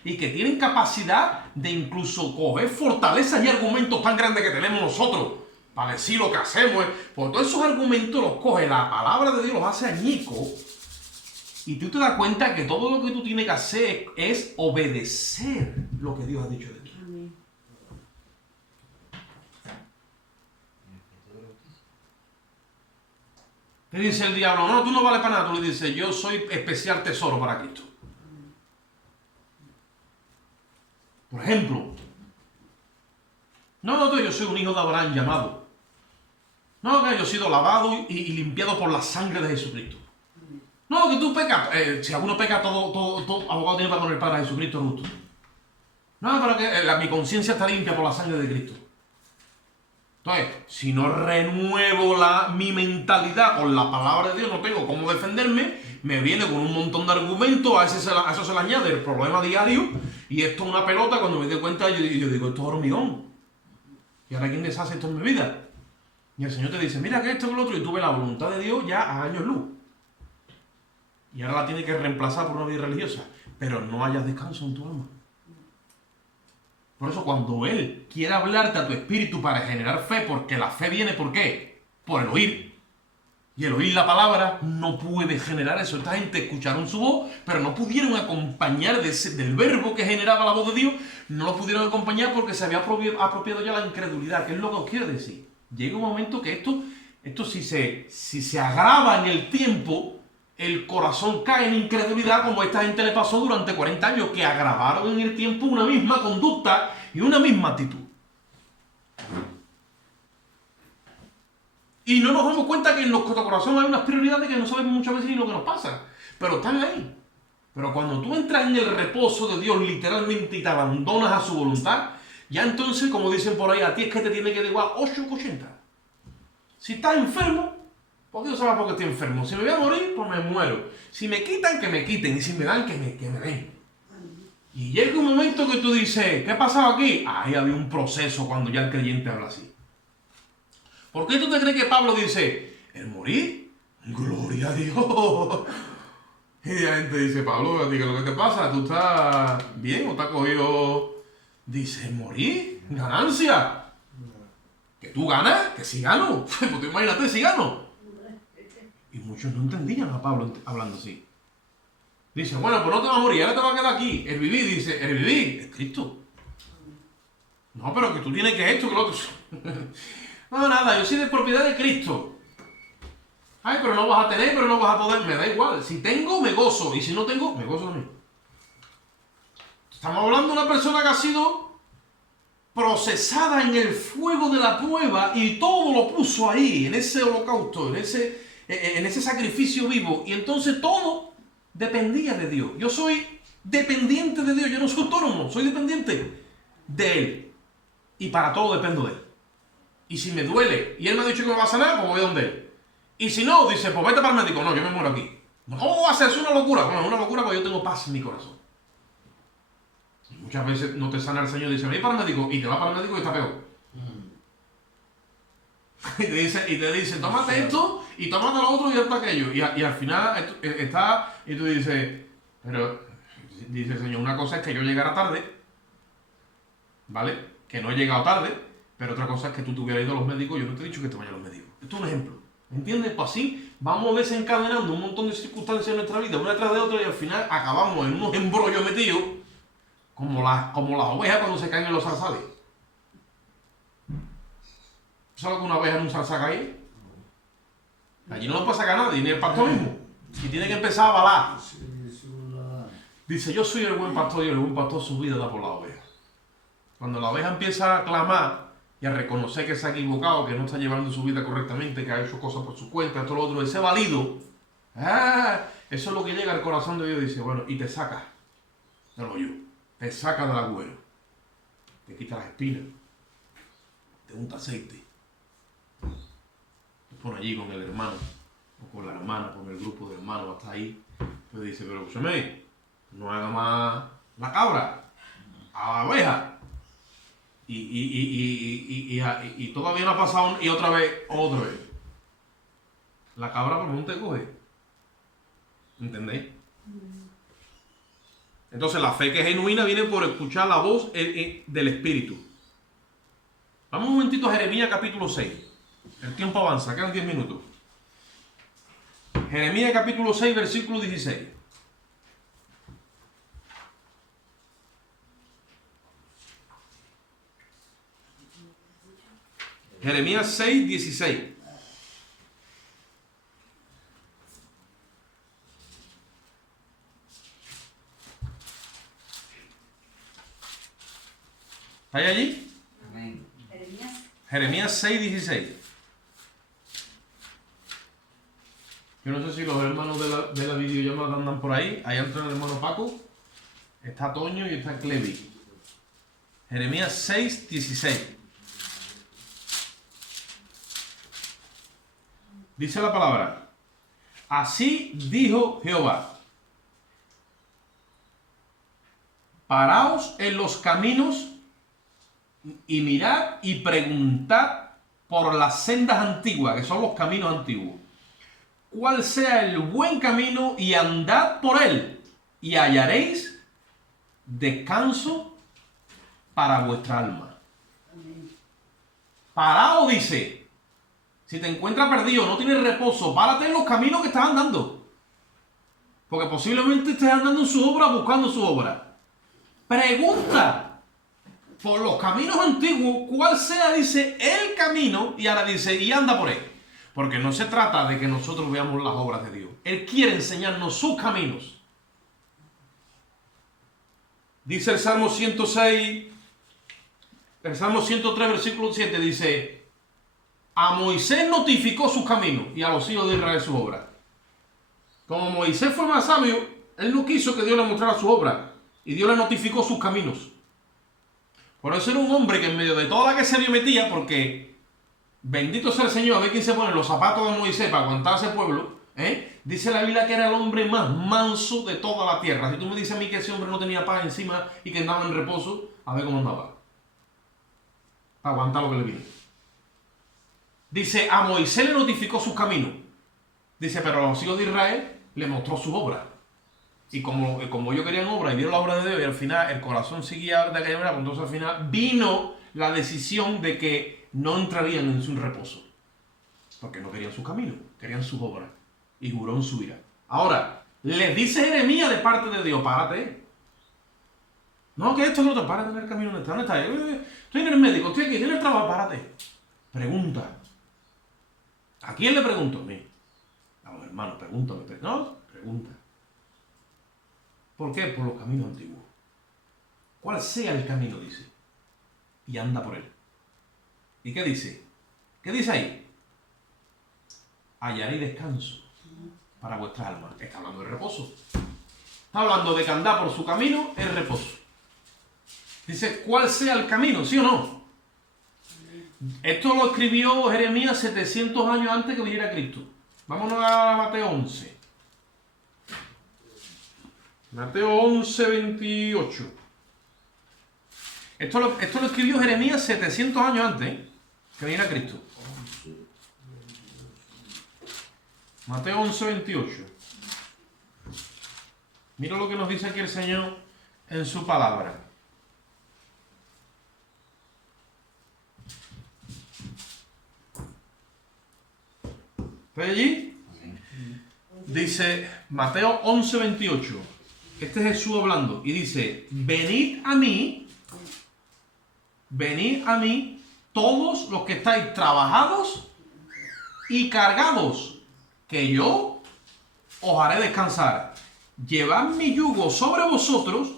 Y que tienen capacidad de incluso coger fortalezas y argumentos tan grandes que tenemos nosotros para decir lo que hacemos. Por todos esos argumentos los coge la palabra de Dios, los hace añicos. Y tú te das cuenta que todo lo que tú tienes que hacer es obedecer lo que Dios ha dicho de ti. Amén. ¿Qué dice el diablo? No, tú no vales para nada. Tú le dices, yo soy especial tesoro para Cristo. Por ejemplo, no, yo soy un hijo de Abraham llamado. No, que yo he sido lavado y limpiado por la sangre de Jesucristo. No, que tú pecas. Si alguno peca, todo abogado tiene para con el Padre Jesucristo justo. No, pero que mi conciencia está limpia por la sangre de Cristo. Entonces, si no renuevo mi mentalidad con la palabra de Dios, no tengo cómo defenderme, me viene con un montón de argumentos, a eso se le añade el problema diario, y esto es una pelota, cuando me doy cuenta, yo digo, esto es hormigón. ¿Y ahora quién deshace esto en mi vida? Y el Señor te dice, mira que esto que lo otro, y tuve la voluntad de Dios ya a años luz. Y ahora la tiene que reemplazar por una vida religiosa, pero no hayas descanso en tu alma. Por eso cuando Él quiere hablarte a tu espíritu para generar fe, porque la fe viene, ¿por qué? Por el oír. Y el oír la palabra no puede generar eso. Esta gente escucharon su voz, pero no pudieron acompañar del verbo que generaba la voz de Dios, no lo pudieron acompañar porque se había apropiado ya la incredulidad. ¿Qué es lo que os quiero decir? Llega un momento que esto si se agrava en el tiempo, el corazón cae en incredulidad, como a esta gente le pasó durante 40 años, que agravaron en el tiempo una misma conducta y una misma actitud. Y no nos damos cuenta que en nuestro corazón hay unas prioridades que no sabemos muchas veces ni lo que nos pasa, pero están ahí. Pero cuando tú entras en el reposo de Dios literalmente y te abandonas a su voluntad, ya entonces, como dicen por ahí, a ti es que te tiene que dar igual 8 que 80. Si estás enfermo, porque Dios sabe por qué estoy enfermo. Si me voy a morir, pues me muero. Si me quitan, que me quiten. Y si me dan, que me den. Y llega un momento que tú dices, ¿qué ha pasado aquí? Ahí había un proceso cuando ya el creyente habla así. ¿Por qué tú te crees que Pablo dice, el morir? ¡Gloria a Dios! Y la gente dice, Pablo, diga lo que te pasa, ¿tú estás bien o te has cogido? Dice, ¿morir? ¿Ganancia? ¿Que tú ganas? ¿Que si gano? Pues tú imagínate si gano. Y muchos no entendían a Pablo hablando así. Dice, bueno, pues no te vas a morir, ahora te vas a quedar aquí. El vivir, dice, el vivir es Cristo. No, pero que tú tienes que esto, que lo otro. No, nada, yo soy de propiedad de Cristo. Ay, pero no vas a tener, pero no vas a poder. Me da igual. Si tengo, me gozo. Y si no tengo, me gozo también. Estamos hablando de una persona que ha sido procesada en el fuego de la prueba y todo lo puso ahí, en ese holocausto, en ese sacrificio vivo. Y entonces todo dependía de Dios. Yo soy dependiente de Dios. Yo no soy autónomo, soy dependiente de Él. Y para todo dependo de Él. Y si me duele y Él me ha dicho que me va a sanar, pues voy a donde Él. Y si no, dice, pues vete para el médico. No, yo me muero aquí. No, ¿cómo va a ser? Es una locura. Bueno, es una locura porque yo tengo paz en mi corazón. Y muchas veces no te sana el Señor y dice, ve para el médico. Y te va para el médico y está peor. Y te dice, tómate esto y tómate lo otro y hasta aquello. Y al final está, y tú dices, pero, dice el Señor, una cosa es que yo llegara tarde, ¿vale? Que no he llegado tarde, pero otra cosa es que tú te hubieras ido a los médicos. Yo no te he dicho que te vayas a los médicos. Esto es un ejemplo. ¿Entiendes? Pues así vamos desencadenando un montón de circunstancias en nuestra vida, una tras de otra, y al final acabamos en unos embrollos metidos, como las ovejas cuando se caen en los zarzales. ¿Sabes que una oveja en un zarzal cae? Allí no lo puede sacar nadie, ni el pastor mismo. Y tiene que empezar a balar. Dice, yo soy el buen pastor y el buen pastor su vida da por la oveja. Cuando la oveja empieza a clamar y a reconocer que se ha equivocado, que no está llevando su vida correctamente, que ha hecho cosas por su cuenta, esto, lo otro, ese válido, eso es lo que llega al corazón de Dios y dice, bueno, y te saca del hoyo, te saca del agüero, te quita las espinas, te unta aceite, te pone allí con el hermano, o con la hermana, con el grupo de hermanos, hasta ahí, pues dice, pero escúchame, no haga más la cabra, a la oveja. Y todavía no ha pasado, y otra vez. La cabra por monte coge. ¿Entendéis? Entonces la fe que es genuina viene por escuchar la voz del Espíritu. Vamos un momentito a Jeremías capítulo 6. El tiempo avanza, quedan 10 minutos. Jeremías capítulo 6, versículo 16. Jeremías 6, 16. ¿Estáis allí? Amén. Jeremías 6, 16. Yo no sé si los hermanos de la videollamada andan por ahí. Ahí entra el hermano Paco. Está Toño y está Clevi. Jeremías 6, 16. Dice la palabra: así dijo Jehová: paraos en los caminos y mirad y preguntad por las sendas antiguas, que son los caminos antiguos, cuál sea el buen camino, y andad por él, y hallaréis descanso para vuestra alma. Paraos, dice. Si te encuentras perdido, no tienes reposo, párate en los caminos que estás andando. Porque posiblemente estés andando en su obra, buscando su obra. Pregunta por los caminos antiguos, cuál sea, dice, el camino, y ahora dice, y anda por él. Porque no se trata de que nosotros veamos las obras de Dios. Él quiere enseñarnos sus caminos. Dice el Salmo 106, el Salmo 103, versículo 7, dice: a Moisés notificó sus caminos y a los hijos de Israel su obra. Como Moisés fue más sabio, él no quiso que Dios le mostrara su obra, y Dios le notificó sus caminos. Por eso era un hombre que en medio de toda la que se le metía, porque bendito sea el Señor, a ver quién se pone los zapatos de Moisés para aguantar a ese pueblo, dice la Biblia que era el hombre más manso de toda la tierra. Si tú me dices a mí que ese hombre no tenía paz encima y que andaba en reposo, a ver cómo andaba. Para aguantar lo que le vino. Dice, a Moisés le notificó sus caminos. Dice, pero a los hijos de Israel le mostró su obra. Y como ellos querían obra y vieron la obra de Dios, y al final el corazón seguía de aquella manera, entonces al final vino la decisión de que no entrarían en su reposo. Porque no querían sus caminos, querían sus obras. Y juró en su ira. Ahora, les dice Jeremías de parte de Dios: párate. No, que esto no te para en el camino. ¿Dónde está? Estoy en el médico, estoy aquí, estoy en el trabajo, párate. Pregunta. ¿A quién le pregunto? A mí. A los hermanos, pregúntame. No, pregunta. ¿Por qué? Por los caminos antiguos. ¿Cuál sea el camino? Dice. Y anda por él. ¿Y qué dice? ¿Qué dice ahí? Hallaréis descanso para vuestras almas. Está hablando de reposo. Está hablando de que andar por su camino es reposo. Dice, ¿cuál sea el camino? ¿Sí o no? Esto lo escribió Jeremías 700 años antes que viniera Cristo. Vámonos a Mateo 11. Mateo 11, 28. Esto lo escribió Jeremías 700 años antes que viniera Cristo. Mateo 11, 28. Mira lo que nos dice aquí el Señor en su palabra. ¿Está allí? Dice Mateo 11, 28. Este es Jesús hablando. Y dice: venid a mí todos los que estáis trabajados y cargados, que yo os haré descansar. Llevad mi yugo sobre vosotros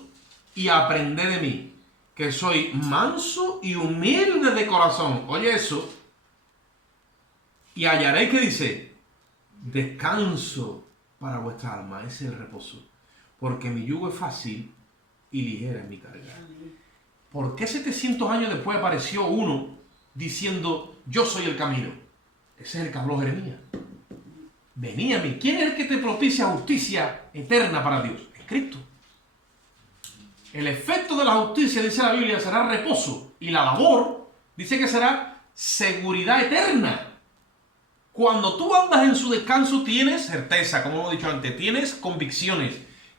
y aprended de mí, que soy manso y humilde de corazón. Oye eso. Y hallaréis, que dice, descanso para vuestra alma. Ese es el reposo. Porque mi yugo es fácil y ligera es mi carga. ¿Por qué 700 años después apareció uno diciendo, yo soy el camino? Ese es el que habló Jeremías. Vení a mí. ¿Quién es el que te propicia justicia eterna para Dios? Es Cristo. El efecto de la justicia, dice la Biblia, será reposo. Y la labor, dice que será seguridad eterna. Cuando tú andas en su descanso, tienes certeza, como hemos dicho antes, tienes convicciones,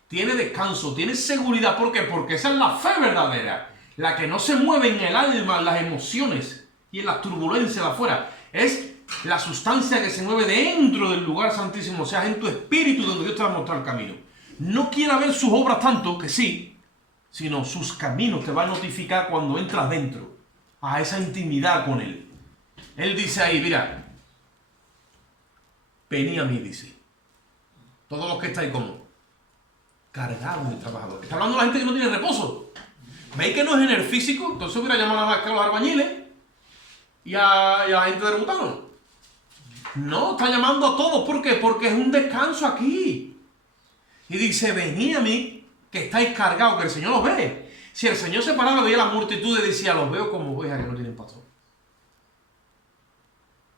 tienes descanso, tienes seguridad. ¿Por qué? Porque esa es la fe verdadera, la que no se mueve en el alma, en las emociones y en las turbulencias de afuera. Es la sustancia que se mueve dentro del lugar santísimo, o sea, en tu espíritu donde Dios te va a mostrar el camino. No quiere ver sus obras tanto, que sí, sino sus caminos te va a notificar cuando entras dentro, a esa intimidad con Él. Él dice ahí, mira, venid a mí, dice, todos los que estáis como cargados de trabajadores. Está hablando de la gente que no tiene reposo. ¿Veis que no es en el físico? Entonces hubiera llamado a los albañiles y a la gente de Butano. No, está llamando a todos. ¿Por qué? Porque es un descanso aquí. Y dice, venid a mí, que estáis cargados, que el Señor los ve. Si el Señor se paraba, veía la multitud y decía, los veo como ovejas que no tienen pastor.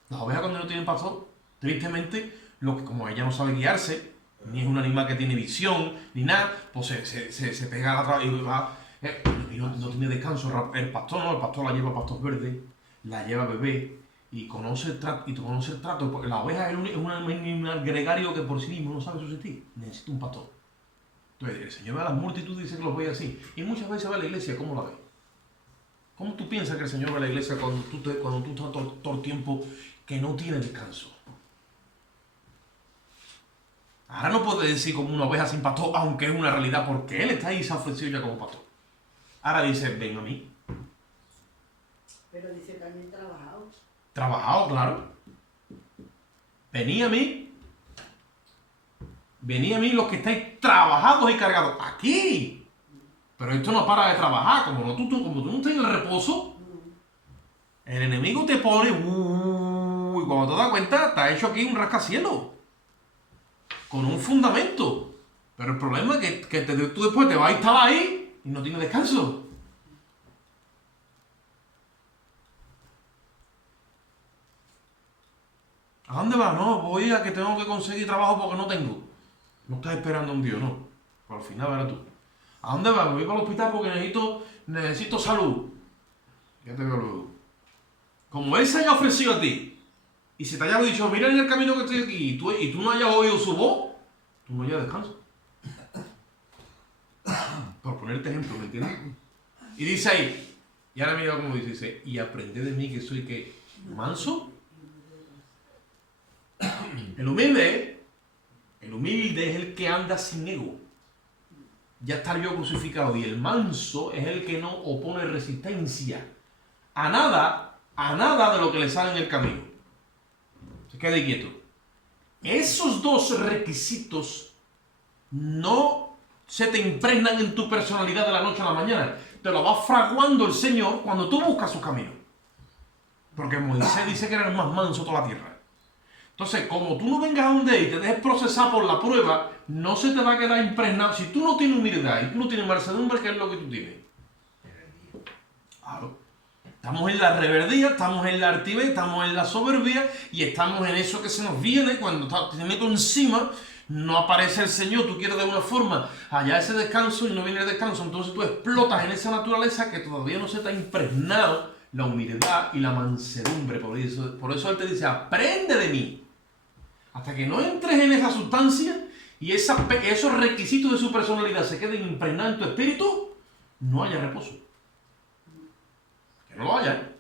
Las ovejas cuando no tienen pastor, tristemente, lo que como ella no sabe guiarse, ni es un animal que tiene visión, ni nada, pues se pega a la y va, y no tiene descanso. El pastor no, el pastor la lleva a pastos verdes, la lleva a beber, y conoce el trato, porque la oveja es un animal gregario que por sí mismo no sabe subsistir, necesita un pastor. Entonces el Señor ve a las multitudes y dice que los ve así, y muchas veces ve a la iglesia, ¿cómo la ve? ¿Cómo tú piensas que el Señor ve a la iglesia cuando tú estás todo el tiempo que no tiene descanso? Ahora no puede decir como una oveja sin pastor, aunque es una realidad, porque Él está ahí y se ha ofrecido ya como pastor. Ahora dice, ven a mí. Pero dice también trabajado. Trabajado, claro. Venid a mí. Venid a mí los que estáis trabajados y cargados. Aquí. Pero esto no para de trabajar. Como tú no estás en el reposo, el enemigo te pone, y cuando te das cuenta, te ha hecho aquí un rascacielos. Con un fundamento. Pero el problema es que tú después te vas a instalar ahí y no tienes descanso. ¿A dónde vas? No, voy a que tengo que conseguir trabajo porque no tengo. No estás esperando a un Dios, no. Pero al final verás tú. ¿A dónde vas? Voy para el hospital porque necesito salud. Ya te veo luego. Como Él se haya ofrecido a ti y se te haya dicho, mira en el camino que estoy aquí, y tú no hayas oído su voz, tú no hayas descanso. Por ponerte ejemplo, ¿me entiendes? Y dice ahí, y ahora mira cómo dice, y aprended de mí que soy que manso. El humilde es el que anda sin ego. Ya está yo crucificado. Y el manso es el que no opone resistencia a nada de lo que le sale en el camino. Se quede quieto. Esos dos requisitos no se te impregnan en tu personalidad de la noche a la mañana. Te lo va fraguando el Señor cuando tú buscas su camino. Porque Moisés dice que era el más manso de toda la tierra. Entonces, como tú no vengas a un día y te dejes procesar por la prueba, no se te va a quedar impregnado. Si tú no tienes humildad y tú no tienes mansedumbre, ¿qué es lo que tú tienes? Claro. Estamos en la reverdía, estamos en la altivez, estamos en la soberbia y estamos en eso que se nos viene cuando te meto encima. No aparece el Señor, tú quieres de una forma allá ese descanso y no viene el descanso. Entonces tú explotas en esa naturaleza que todavía no se te ha impregnado la humildad y la mansedumbre. Por eso Él te dice, aprende de mí. Hasta que no entres en esa sustancia y esos requisitos de su personalidad se queden impregnados en tu espíritu, no haya reposo. Que no lo haya, ¿eh?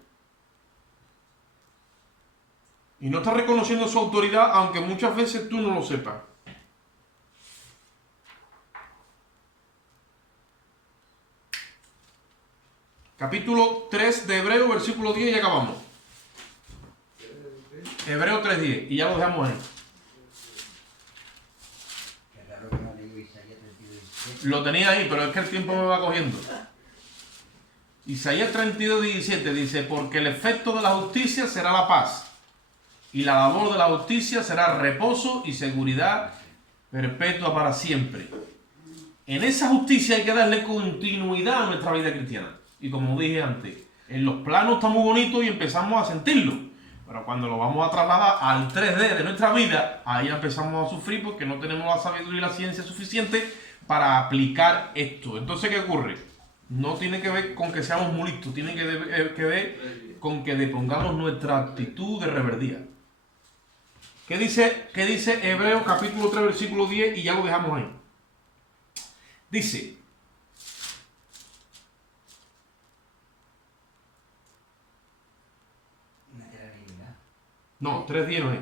Y no estás reconociendo su autoridad, aunque muchas veces tú no lo sepas. Capítulo 3 de Hebreo, versículo 10 y acabamos. Hebreo 3:10 y ya lo dejamos ahí. Lo tenía ahí, pero es que el tiempo me va cogiendo. Isaías 32:17 dice, porque el efecto de la justicia será la paz, y la labor de la justicia será reposo y seguridad perpetua para siempre. En esa justicia hay que darle continuidad a nuestra vida cristiana. Y como dije antes, en los planos está muy bonito y empezamos a sentirlo. Pero cuando lo vamos a trasladar al 3D de nuestra vida, ahí empezamos a sufrir porque no tenemos la sabiduría y la ciencia suficiente para aplicar esto. Entonces, ¿qué ocurre? No tiene que ver con que seamos muy listos, tiene que ver con que depongamos nuestra actitud de rebeldía. ¿Qué dice Hebreos capítulo 3, versículo 10? Y ya lo dejamos ahí. Dice: no, 3.10 no es.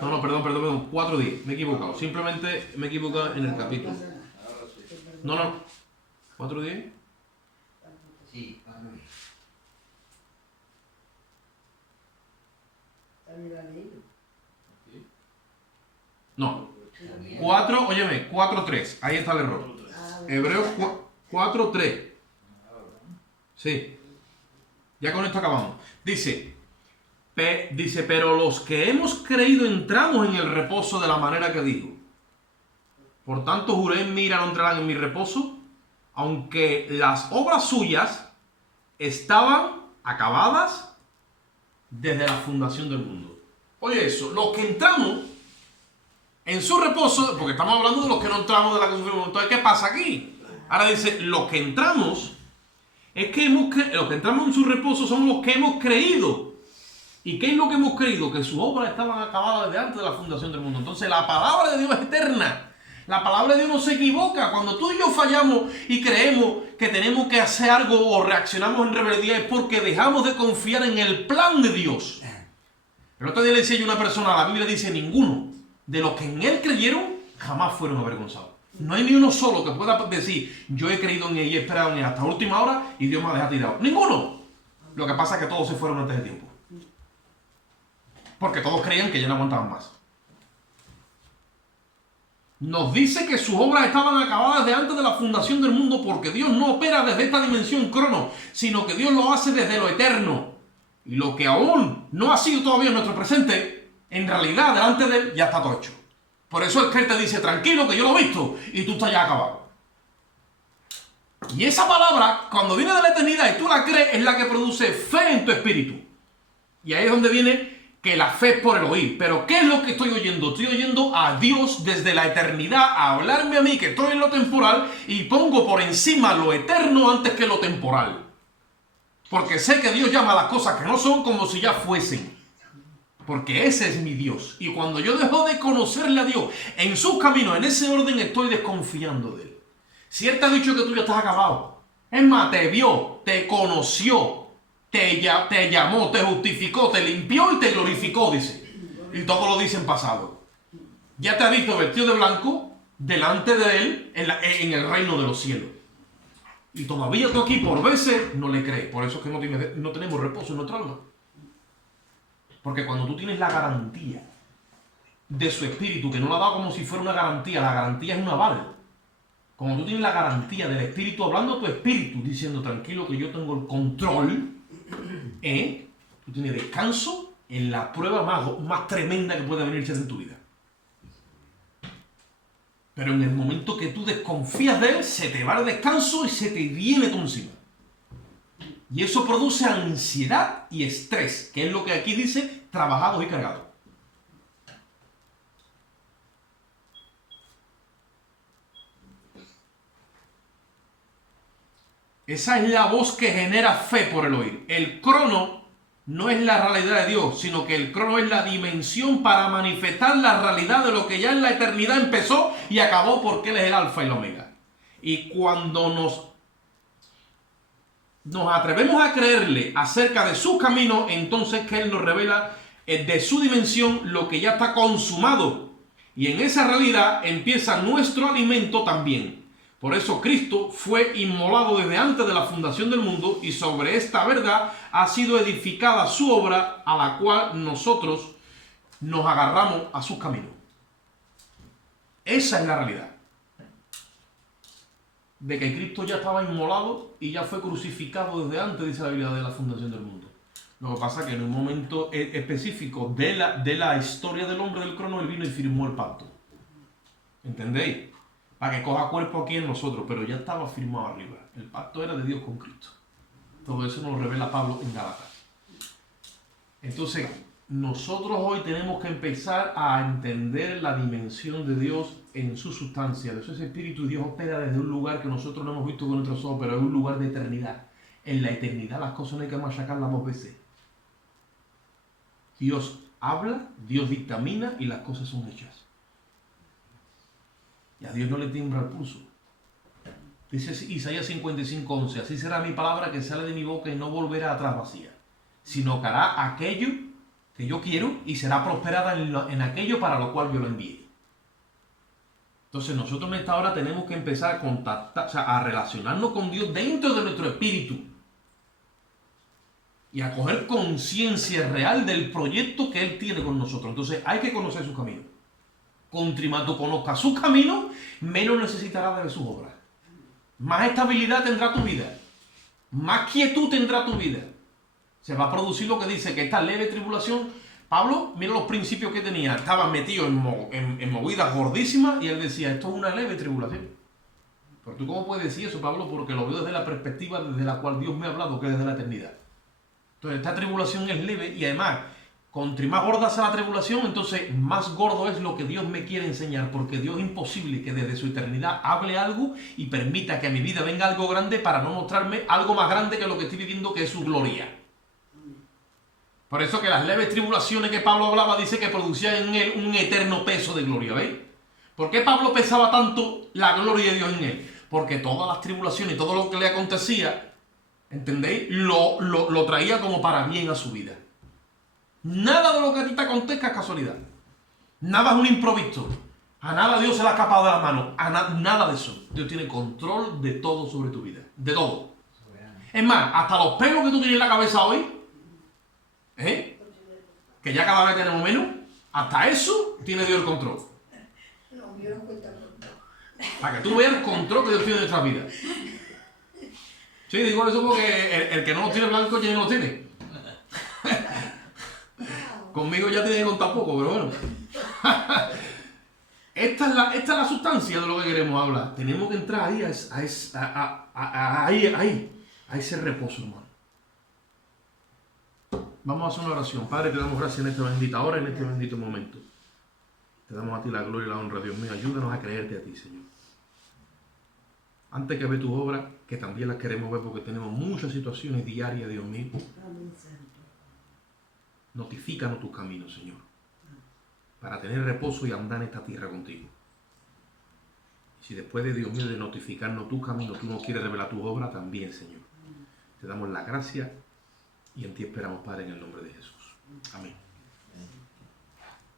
No, perdón, 4.10. Me he equivocado. Simplemente me he equivocado en el capítulo. No. 4.10. Sí, 4.10. No. 4.3. Ahí está el error. Hebreos 4.3. Sí. Ya con esto acabamos. Dice, pero los que hemos creído entramos en el reposo de la manera que dijo. Por tanto, juré en mi ira no entrarán en mi reposo, aunque las obras suyas estaban acabadas desde la fundación del mundo. Oye eso, los que entramos en su reposo, porque estamos hablando de los que no entramos de la construcción. Entonces, ¿qué pasa aquí? Ahora dice, los que entramos, es que los que entramos en su reposo son los que hemos creído. ¿Y qué es lo que hemos creído? Que sus obras estaban acabadas desde antes de la fundación del mundo. Entonces, la palabra de Dios es eterna. La palabra de Dios no se equivoca. Cuando tú y yo fallamos y creemos que tenemos que hacer algo o reaccionamos en rebeldía, es porque dejamos de confiar en el plan de Dios. El otro día le decía yo a una persona, la Biblia dice, ninguno de los que en él creyeron jamás fueron avergonzados. No hay ni uno solo que pueda decir, yo he creído en él y he esperado en él hasta última hora y Dios me ha dejado tirado. Ninguno. Lo que pasa es que todos se fueron antes de tiempo. Porque todos creían que ya no aguantaban más. Nos dice que sus obras estaban acabadas de antes de la fundación del mundo, porque Dios no opera desde esta dimensión crono, sino que Dios lo hace desde lo eterno. Y lo que aún no ha sido todavía en nuestro presente, en realidad delante de él ya está todo hecho. Por eso es que él te dice, tranquilo que yo lo he visto y tú estás ya acabado. Y esa palabra, cuando viene de la eternidad y tú la crees, es la que produce fe en tu espíritu. Y ahí es donde viene que la fe es por el oír. Pero ¿qué es lo que estoy oyendo? Estoy oyendo a Dios desde la eternidad a hablarme a mí, que estoy en lo temporal, y pongo por encima lo eterno antes que lo temporal. Porque sé que Dios llama a las cosas que no son como si ya fuesen. Porque ese es mi Dios. Y cuando yo dejo de conocerle a Dios en sus caminos, en ese orden, estoy desconfiando de él. Si él te ha dicho que tú ya estás acabado, es más, te vio, te conoció, te llamó, te justificó, te limpió y te glorificó, dice. Y todo lo dice en pasado. Ya te ha visto vestido de blanco delante de él en el reino de los cielos. Y todavía tú aquí por veces no le crees. Por eso es que no tenemos reposo en nuestra alma. Porque cuando tú tienes la garantía de su espíritu, que no la da como si fuera una garantía, la garantía es un aval. Cuando tú tienes la garantía del espíritu, hablando a tu espíritu, diciendo tranquilo que yo tengo el control, tú tienes descanso en la prueba más tremenda que puede venirse en tu vida. Pero en el momento que tú desconfías de él, se te va el descanso y se te viene todo encima. Y eso produce ansiedad y estrés, que es lo que aquí dice, trabajados y cargados. Esa es la voz que genera fe por el oír. El crono no es la realidad de Dios, sino que el crono es la dimensión para manifestar la realidad de lo que ya en la eternidad empezó y acabó, porque Él es el alfa y el omega. Y cuando nos atrevemos a creerle acerca de sus caminos, entonces que Él nos revela de su dimensión lo que ya está consumado. Y en esa realidad empieza nuestro alimento también. Por eso Cristo fue inmolado desde antes de la fundación del mundo, y sobre esta verdad ha sido edificada su obra, a la cual nosotros nos agarramos a sus caminos. Esa es la realidad. De que Cristo ya estaba inmolado y ya fue crucificado desde antes, dice la Biblia, de la fundación del mundo. Lo que pasa es que en un momento específico de la historia del hombre del crono, Él vino y firmó el pacto. ¿Entendéis? Para que coja cuerpo aquí en nosotros, pero ya estaba firmado arriba. El pacto era de Dios con Cristo. Todo eso nos lo revela Pablo en Gálatas. Entonces, nosotros hoy tenemos que empezar a entender la dimensión de Dios en su sustancia, de ese espíritu, Dios opera desde un lugar que nosotros no hemos visto con nuestros ojos, pero es un lugar de eternidad. En la eternidad las cosas no hay que machacarlas dos veces. Dios habla, Dios dictamina y las cosas son hechas. Y a Dios no le tiembla el pulso. Dice Isaías 55:11, así será mi palabra que sale de mi boca y no volverá atrás vacía, sino que hará aquello que yo quiero y será prosperada en aquello para lo cual yo lo envíe. Entonces nosotros en esta hora tenemos que empezar a contactar, o sea, a relacionarnos con Dios dentro de nuestro espíritu y a coger conciencia real del proyecto que Él tiene con nosotros. Entonces hay que conocer sus caminos. Cuanto más tú conozcas sus caminos, menos necesitarás de ver sus obras. Más estabilidad tendrá tu vida. Más quietud tendrá tu vida. Se va a producir lo que dice que esta leve tribulación. Pablo, mira los principios que tenía. Estaba metido en movidas gordísimas y él decía, esto es una leve tribulación. Pero tú, ¿cómo puedes decir eso, Pablo? Porque lo veo desde la perspectiva desde la cual Dios me ha hablado, que es desde la eternidad. Entonces, esta tribulación es leve y además, cuanto más gorda sea la tribulación, entonces más gordo es lo que Dios me quiere enseñar, porque Dios es imposible que desde su eternidad hable algo y permita que a mi vida venga algo grande para no mostrarme algo más grande que lo que estoy viviendo, que es su gloria. Por eso que las leves tribulaciones que Pablo hablaba dice que producían en él un eterno peso de gloria, ¿veis? ¿Por qué Pablo pesaba tanto la gloria de Dios en él? Porque todas las tribulaciones y todo lo que le acontecía, ¿entendéis? Lo traía como para bien a su vida. Nada de lo que a ti te acontezca es casualidad. Nada es un improviso. A nada Dios se le ha escapado de la mano. Nada de eso. Dios tiene control de todo sobre tu vida. De todo. Es más, hasta los pelos que tú tienes en la cabeza hoy, que ya cada vez tenemos menos, hasta eso tiene Dios el control. No, yo no cuento con todo. Para que tú veas el control que Dios tiene de nuestra vida. Sí, digo eso porque el que no lo tiene blanco ya no lo tiene. Conmigo ya tiene que contar poco, pero bueno. Esta es la sustancia de lo que queremos hablar. Tenemos que entrar ahí a ese reposo, hermano. Vamos a hacer una oración. Padre, te damos gracias en esta bendita hora, en este bendito momento. Te damos a ti la gloria y la honra, Dios mío. Ayúdanos a creerte a ti, Señor. Antes que ver tus obras, que también las queremos ver porque tenemos muchas situaciones diarias, Dios mío. Amén, Santo. Notifícanos tus caminos, Señor, para tener reposo y andar en esta tierra contigo. Y si después de, Dios mío, de notificarnos tus caminos, tú nos quieres revelar tus obras, también, Señor. Te damos la gracia y en ti esperamos, Padre, en el nombre de Jesús. Amén.